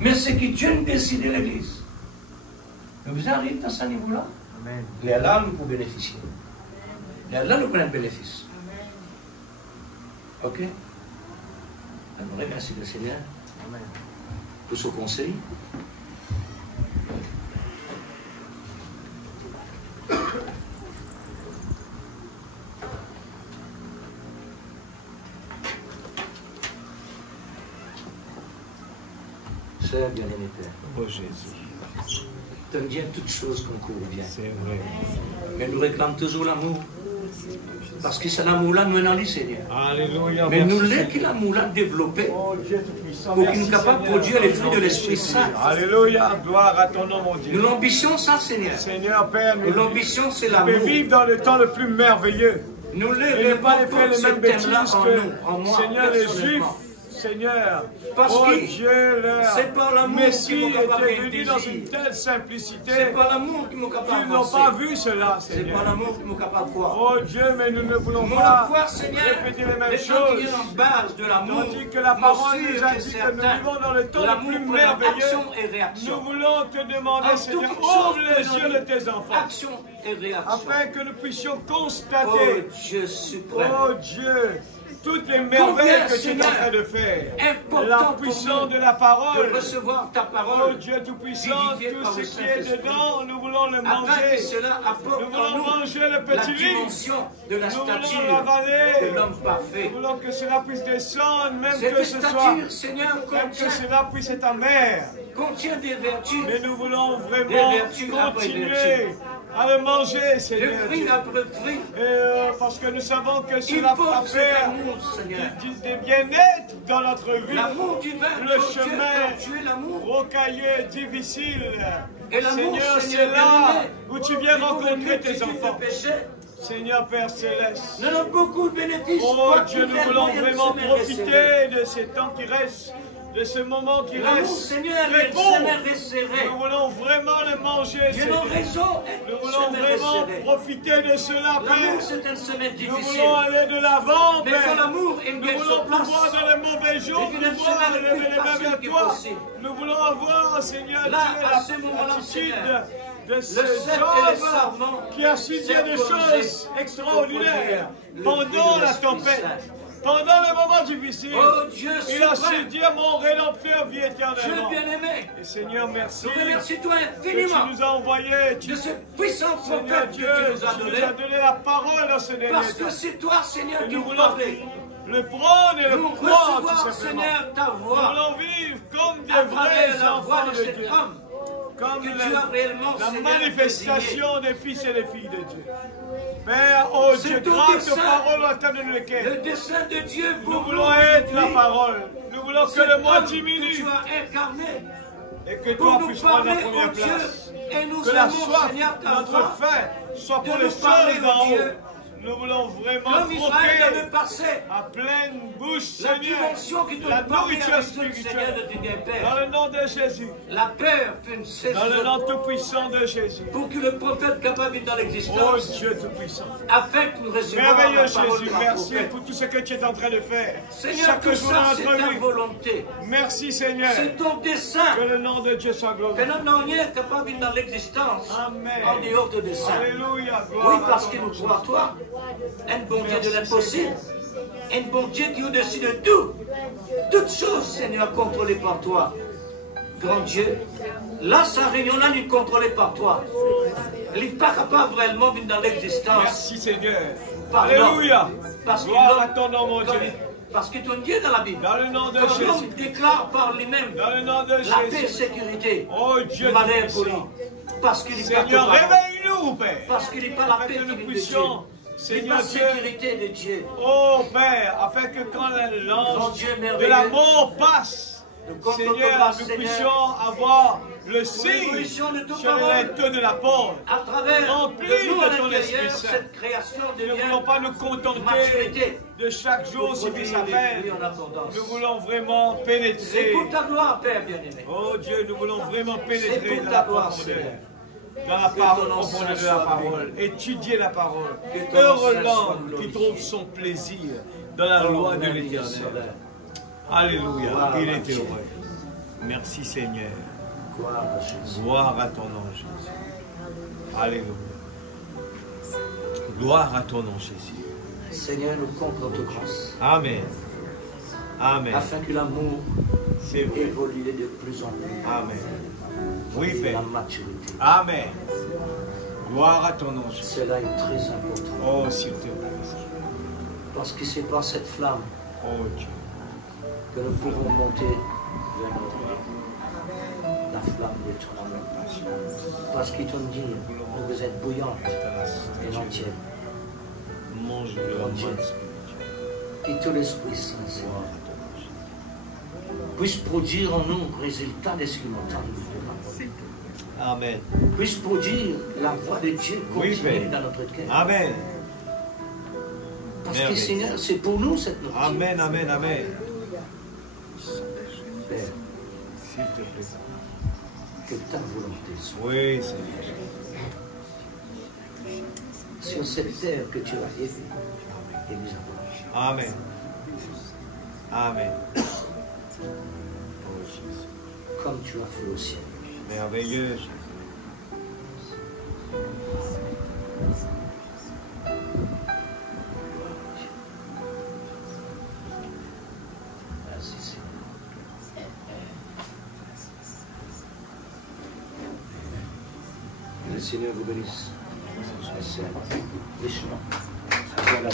Mais c'est que Dieu décide de l'Église. Vous arrivez dans ce niveau-là, Amen. là, nous pouvons bénéficier. Là, nous prenons un bénéfice. Ok? Alors, remercie le Seigneur Amen. pour ce conseil. Sœur bien-aimée Père, Oh Jésus. donne bien toutes choses qu'on court bien. C'est vrai. Mais nous réclamons toujours l'amour. Parce que c'est l'amour-là, nous dans le Seigneur. Alléluia. Mais nous merci, l'avons que l'amour-là développé Oh Dieu Tout-Puissant, pour qu'il nous merci, capable de Seigneur. produire les fruits de l'Esprit Saint. Alléluia, gloire à ton nom, mon Dieu. Nous l'ambition, ça, Seigneur. Seigneur Père, Nous l'ambition, c'est nous l'amour. vivre dans le temps le plus merveilleux. Nous Et ne pas l'avons faire les ce mêmes thème-là bêtises en que, nous, en moi, Seigneur, les Juifs, personnellement. Seigneur. Parce Oh que Dieu, leur c'est par l'amour Messie qu'ils m'ont capable était venu d'aider. dans une telle simplicité. C'est pas l'amour qui m'a capable Ils n'ont d'avancer. pas vu cela, C'est Seigneur. pas l'amour qui m'a capable de voir. Oh Dieu, mais nous ne voulons Mon pas foi, Seigneur, répéter les mêmes les gens qui choses. sont en base de l'amour, Tandis que la parole m'assurent nous a que dit que certains, nous vivons dans le temps le l'amour plus prend merveilleux. action et Nous réaction. voulons te demander, En Seigneur, toute ouvre chose, les prenons yeux de tes enfants, action et réaction. afin que nous puissions Oh constater, Dieu suprême. oh Dieu, toutes les merveilles que tu es en Seigneur, train de faire. important La pour puissance nous de la parole. de recevoir ta Oh parole, Dieu Tout-Puissant, vivifié tout par ce le qui est Saint-Esprit, dedans, nous voulons le afin que manger. cela apporte Nous en voulons nous manger le la petit livre. dimension de la Nous voulons stature l'avaler. de l'homme parfait. Nous voulons que cela puisse descendre, même que Cette ce soit, stature, Seigneur, même que contient, cela puisse être amer. contient des vertus. Mais nous voulons Des vraiment vertus après continuer vertus. à le manger, de Seigneur. fruit après fruit. Et parce que nous savons que Il cela faut va cet faire amour, Seigneur. des bien-être dans notre vie. L'amour divin, Le oh Dieu, chemin car tu es l'amour. rocailleux, difficile. Et l'amour, Seigneur, c'est Seigneur là bien-aimé, où tu viens il faut rencontrer que tes tu enfants. te péchés. Seigneur Père Céleste. Nous avons beaucoup de bénéfices. Oh Toi, Dieu, tu nous es voulons moyen de vraiment semer, recevoir. profiter de ces temps qui restent, de ce moment qui L'amour, reste. Seigneur, Très il court. semer, resserrer. Nous voulons vraiment le manger, Dieu Seigneur. nos raisons, Nous voulons vraiment profiter de cela, L'amour, Père. c'est une semaine Nous difficile. voulons aller de l'avant, Mais dans Père. l'amour, il Nous gagne voulons sur place. pouvoir dans les mauvais jours, Et que notre pouvoir semaine lever le plus les mains facile vers que toi. possible. Nous voulons avoir, Seigneur, Là, Dieu, à ce moment-là, l'attitude Seigneur, de ce le cep et les Job sarments qui a su dire des choses extraordinaires pendant la tempête. Pendant les moments difficiles, Oh Dieu, il a su souverain, dire mon rédempteur vit Dieu éternellement. bien-aimé, Et Seigneur, merci nous remercions toi que tu infiniment nous as envoyé, de ce puissant Seigneur prophète Dieu, que tu nous as tu nous donné. as donné la parole dans ce dernier Parce que temps. c'est toi, Seigneur, Et qui nous nous voulons parlais. le prendre et le Nous croire tout recevoir, simplement. Seigneur, ta Nous voix voulons vivre comme des à vrais travers la voix enfants de de cet Dieu. homme Comme que tu as réellement, la Seigneur, manifestation des fils et des filles de Dieu. Père, oh C'est Dieu, ton grâce aux dessein. paroles entendues dans le lesquelles dessein de Dieu pour nous nous voulons être la aujourd'hui. parole. Nous voulons que Cet le moi homme que diminue tu as incarné et que pour toi nous puisses prendre la parler, première oh Dieu, place. et nous Que la aimons, soif, Seigneur, ta notre voix. faim, soit de pour les nous parler, choses oh d'en haut. Dieu. Nous voulons vraiment Comme Israël dans le croquer passé, à pleine bouche, la Seigneur, dimension qui la te parlait nourriture avec le Seigneur spirituelle. de ton Dans Père. le nom de Jésus, La peur fait une saison dans le nom tout-puissant de Jésus. pour que le prophète capable dans Oh l'existence, Dieu tout-puissant. afin que nous recevions Merveilleux la parole Jésus, de la merci prophète. pour tout ce que tu es en train de faire. Seigneur, Chaque tout jour ça, dans c'est notre ta vie. volonté. Merci Seigneur. C'est ton dessein. Que le nom de Dieu soit Que glorifié. nous n'avons rien capable dans l'existence Amen. en dehors de dessein. Alléluia. Oui, Gloire parce à que ton nous nom. croyons toi, un bon Dieu de Merci, l'impossible, un bon Dieu qui est au-dessus de tout. Toutes choses, Seigneur, contrôlées par toi. Grand Dieu, là, sa réunion là n'est contrôlée par toi. Elle n'est pas capable réellement de dans l'existence. Merci Seigneur. Par Alléluia. l'homme. Parce que Gloire à l'homme- ton nom, mon Dieu. Parce que ton Dieu dans la Bible, Dans le nom de comme Jésus. l'homme déclare par lui-même Dans le nom de la paix et Jésus. sécurité, Oh Dieu malheur pour lui. tout-puissant. Parce qu'il n'est pas Seigneur, capable. réveille-nous, Père. Parce qu'il n'est pas la Afin paix que qui nous vient de puissions, Dieu. Il n'est Seigneur pas Dieu, sécurité de Dieu. oh Père, afin que quand Grand l'ange Dieu de merveilleux, la mort passe, nous comptons Seigneur, ton grâce, nous Seigneur, puissions avoir le signe l'évolution de ton sur les parole. lettres de la porte. à travers Remplis de nous de à ton l'intérieur, Esprit Saint. cette création Nous ne voulons devient pas nous contenter maturité de chaque jour pour si produire ça des s'appelle. fruits en abondance. Nous voulons vraiment C'est pénétrer. pour ta gloire, Père bien-aimé. Oh Dieu, nous voulons vraiment pénétrer C'est pour dans ta la gloire, profondeur. Seigneur. Dans la Que parole, ton nom profondeur de saint la soit parole. Étudier la parole. Que ton nom Heureux saint soit l'homme qui glorifié. trouve son plaisir dans la loi de Merveilleux l'Éternel. Sauveur. Alléluia. Gloire Il à est Dieu. heureux. Merci Seigneur. Gloire à Jésus. Gloire à ton nom, Jésus. Alléluia. Gloire à ton nom, Jésus. Seigneur, nous comptons ta grâce. Amen. Amen. Afin que l'amour C'est vrai. évolue de plus en plus. Amen. Oui, Et la Père. maturité. Amen. Gloire à ton nom, Jésus. Cela est très important. Oh, s'il te plaît. Parce que c'est par cette flamme Oh, Dieu. que nous pouvons monter vers notre Dieu. La flamme de ton amour. Parce qu'ils t'ont dit, vous êtes bouillante et entière. Mange le Mon Dieu. Et tout l'Esprit Saint, Seigneur, puisse produire en nous le résultat de ce qu'il entend nous demander. Amen. Puisse produire la voix de Dieu Oui, continue Père. dans notre cœur. Amen. Parce que Merveille. Seigneur, c'est pour nous cette nourriture. Amen, amen, amen. Père, S'il te plaît. que ta volonté soit Oui, Seigneur. sur cette terre que tu as élue et nous avons. Amen. Amen. Oh, Jésus. Comme tu as fait au ciel. Merveilleux, Jésus. Merci Seigneur. Que le Seigneur vous bénisse. Merci richement. Voilà.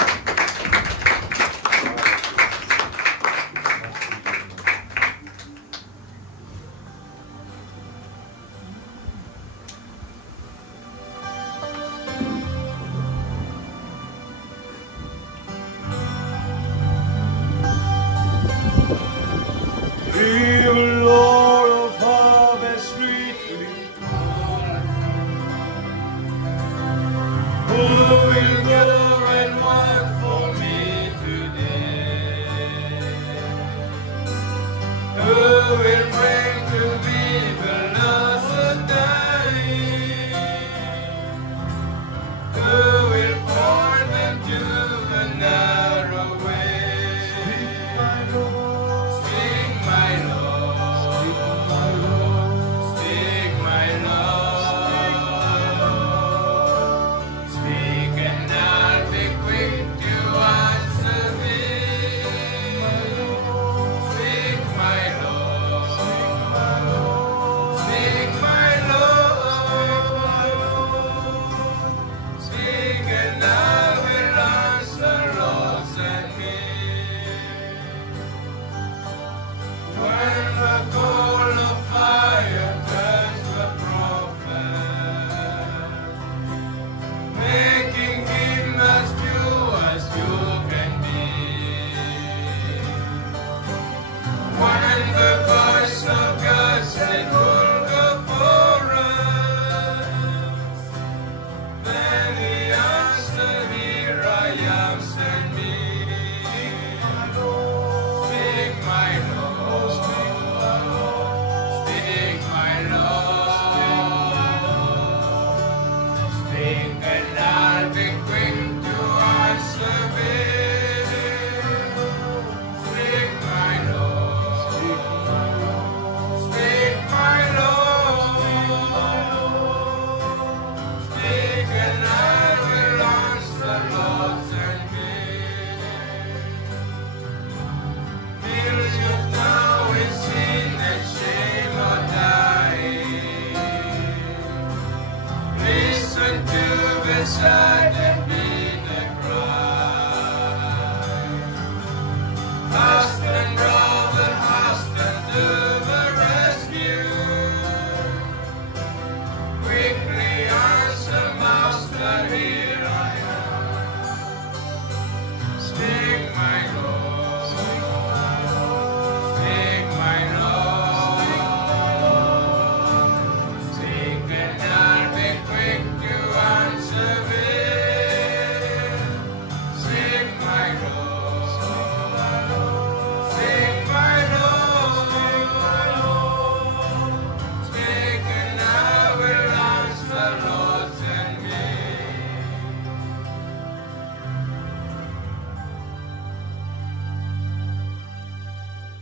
beside and beat the cry. Hast and brother, hast and to the rescue. Quickly answer, Master, here I am. Speak, my Lord. Speak, my Lord. Speak, and I'll be quick to answer it. Speak, my Lord. Speak, my Lord. Speak, and I will answer, Lord, send me.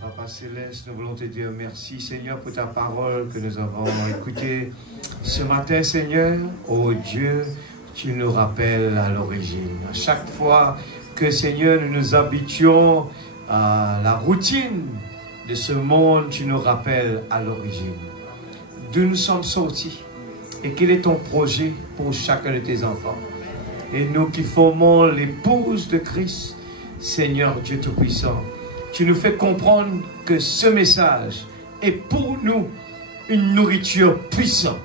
Papa Céleste, nous voulons te dire merci, Seigneur, pour ta parole que nous avons écoutée ce matin, Seigneur. Oh Dieu, tu nous rappelles à l'origine. À chaque fois que, Seigneur, nous nous habituons à la routine de ce monde, tu nous rappelles à l'origine. D'où nous sommes sortis et quel est ton projet pour chacun de tes enfants. Et nous qui formons l'épouse de Christ, Seigneur Dieu Tout-Puissant, tu nous fais comprendre que ce message est pour nous une nourriture puissante.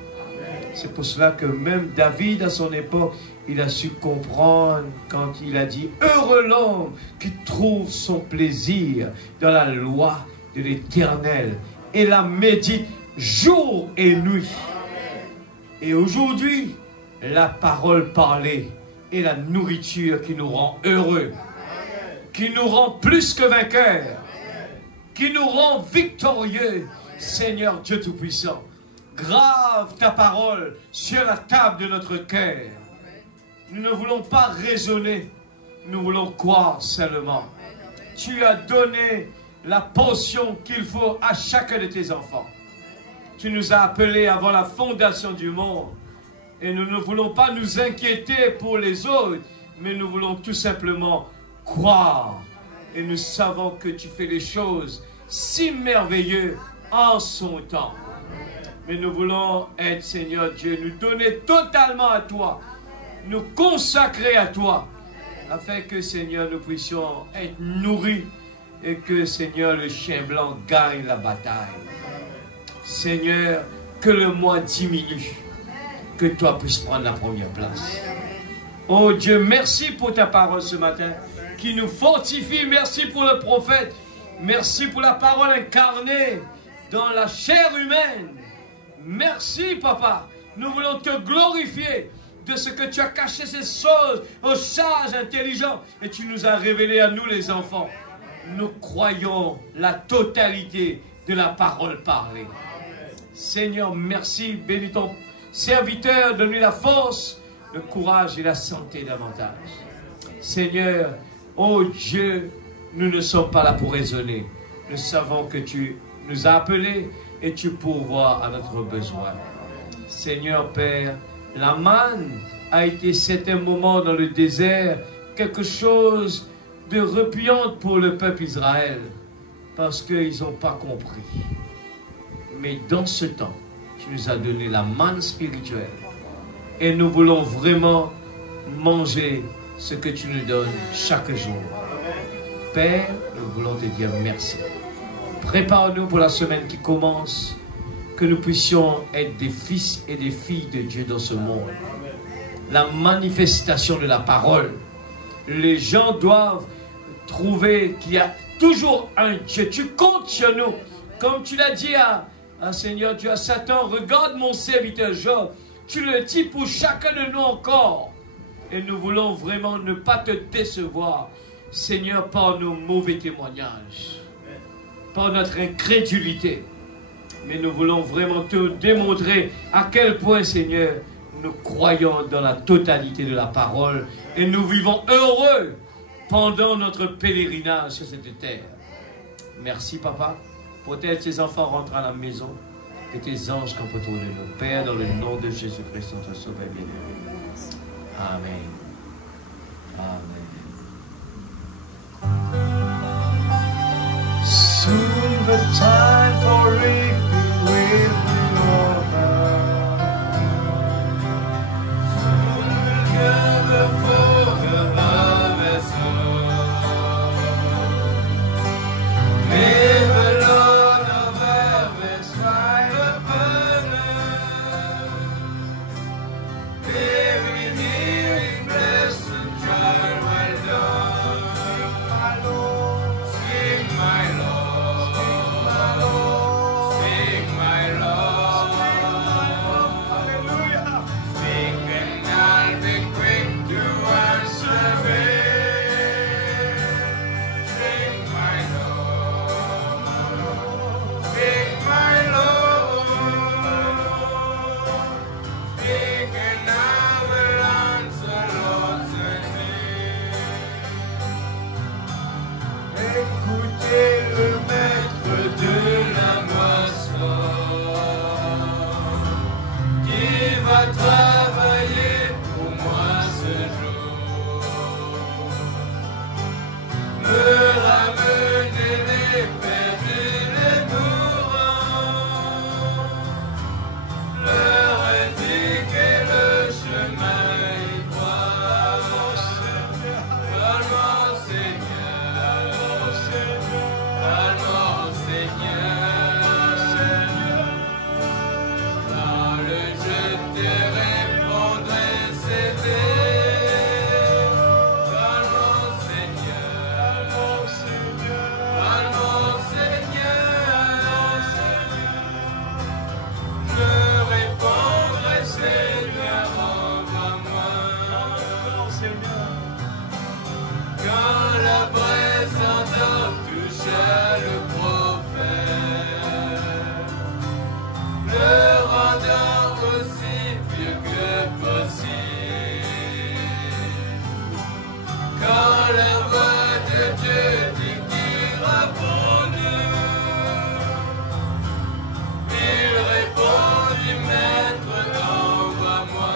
C'est pour cela que même David, à son époque, il a su comprendre quand il a dit « Heureux l'homme qui trouve son plaisir dans la loi de l'Éternel et la médite jour et nuit. » Et aujourd'hui, la parole parlée est la nourriture qui nous rend heureux, qui nous rend plus que vainqueurs, qui nous rend victorieux, Seigneur Dieu Tout-Puissant. Grave ta parole sur la table de notre cœur. Nous ne voulons pas raisonner, nous voulons croire seulement. Tu as donné la portion qu'il faut à chacun de tes enfants. Tu nous as appelés avant la fondation du monde. Et nous ne voulons pas nous inquiéter pour les autres, mais nous voulons tout simplement croire. Et nous savons que tu fais les choses si merveilleuses en son temps. Mais nous voulons être, Seigneur Dieu, nous donner totalement à toi, nous consacrer à toi, afin que, Seigneur, nous puissions être nourris et que, Seigneur, le chien blanc gagne la bataille. Seigneur, que le moi diminue, que toi puisses prendre la première place. Oh Dieu, merci pour ta parole ce matin, qui nous fortifie. Merci pour le prophète. Merci pour la parole incarnée dans la chair humaine. Merci, Papa. Nous voulons te glorifier de ce que tu as caché ces choses aux sages intelligents et tu nous as révélé à nous les enfants. Nous croyons la totalité de la parole parlée. Seigneur, merci. Bénis ton serviteur. Donne-lui la force, le courage et la santé davantage. Seigneur, oh Dieu, nous ne sommes pas là pour raisonner. Nous savons que tu nous as appelés et tu pourvois à notre besoin. Seigneur Père, la manne a été certains moments dans le désert quelque chose de repugnant pour le peuple Israël parce qu'ils n'ont pas compris. Mais dans ce temps, tu nous as donné la manne spirituelle et nous voulons vraiment manger ce que tu nous donnes chaque jour. Père, nous voulons te dire merci. Prépare-nous pour la semaine qui commence, que nous puissions être des fils et des filles de Dieu dans ce monde. La manifestation de la parole. Les gens doivent trouver qu'il y a toujours un Dieu. Tu comptes sur nous. Comme tu l'as dit à Seigneur Dieu, à Satan, regarde mon serviteur Job. Tu le dis pour chacun de nous encore. Et nous voulons vraiment ne pas te décevoir, Seigneur, par nos mauvais témoignages, par notre incrédulité. Mais nous voulons vraiment te démontrer à quel point, Seigneur, nous croyons dans la totalité de la parole et nous vivons heureux pendant notre pèlerinage sur cette terre. Merci, Papa. Protège tes enfants rentrant à la maison, que tes anges campent autour de nous. Père, dans le nom de Jésus-Christ, notre Sauveur bien-aimé. Amen. Amen. Soon the time for reaping will be over. Soon we'll Seigneur. Quand la vraie senteur toucha le prophète, le rendant aussi vieux que possible. Quand la voix de Dieu dit qu'il pour nous, il répondit, Maître, envoie-moi.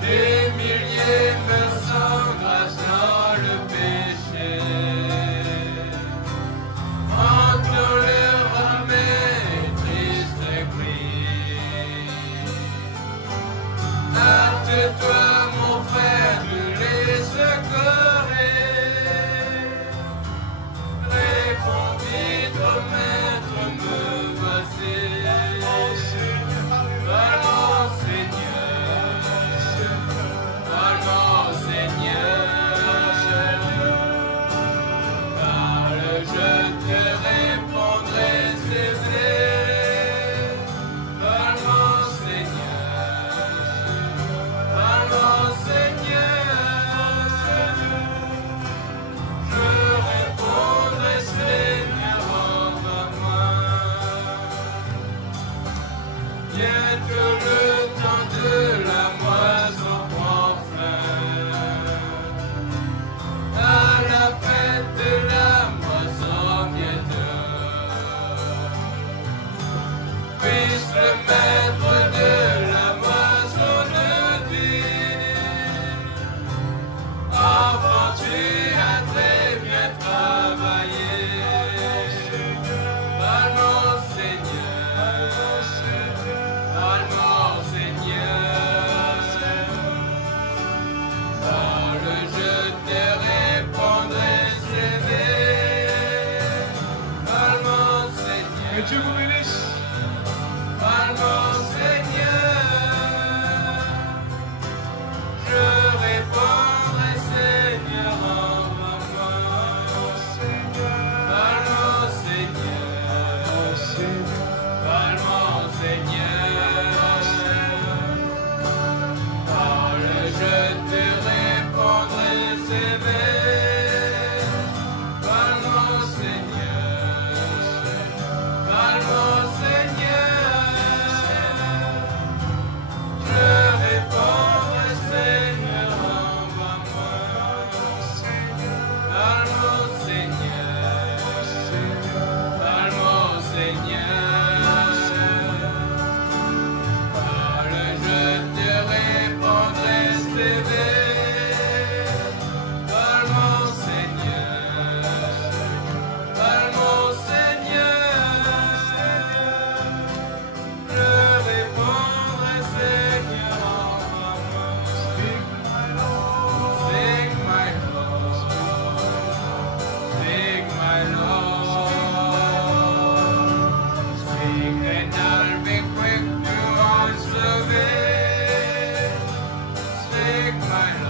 Des milliers me s'engracent dans le péché, entre les ramets et tristes cris. Hâte-toi, mon frère, de les secourir. Réponds vite, Maître, me voici. Allons, Seigneur. Parle, je te répondrai, c'est vrai. Allons, Seigneur. Allons, Seigneur. Je répondrai, Seigneur, envoie-moi. Bientôt le temps de la moisson prend fin. À la fête de la moisson bientôt, puisse le maître de la moisson nous dire, enfant, tu as très bien travaillé. Allons, Seigneur. Allons, Seigneur. Parle, je te répondrai, c'est vrai. Allons, Seigneur. Que Dieu vous bénisse. Allons, Seigneur. Je répondrai, Seigneur, envoie-moi. Allons, Seigneur. Allons, Seigneur. Parle, je te répondrai, c'est vrai. Allons, Seigneur. Allons, Seigneur. Je répondrai, Seigneur, envoie-moi. Allons, Seigneur. Allons, Seigneur. Parle, je te répondrai, c'est vrai. Allons, Seigneur. Allons, Seigneur. Je répondrai, Seigneur, envoie-moi. Speak my Lord. Speak my Lord. Speak my Lord. Speak and I'll be quick to answer it. Speak my Lord.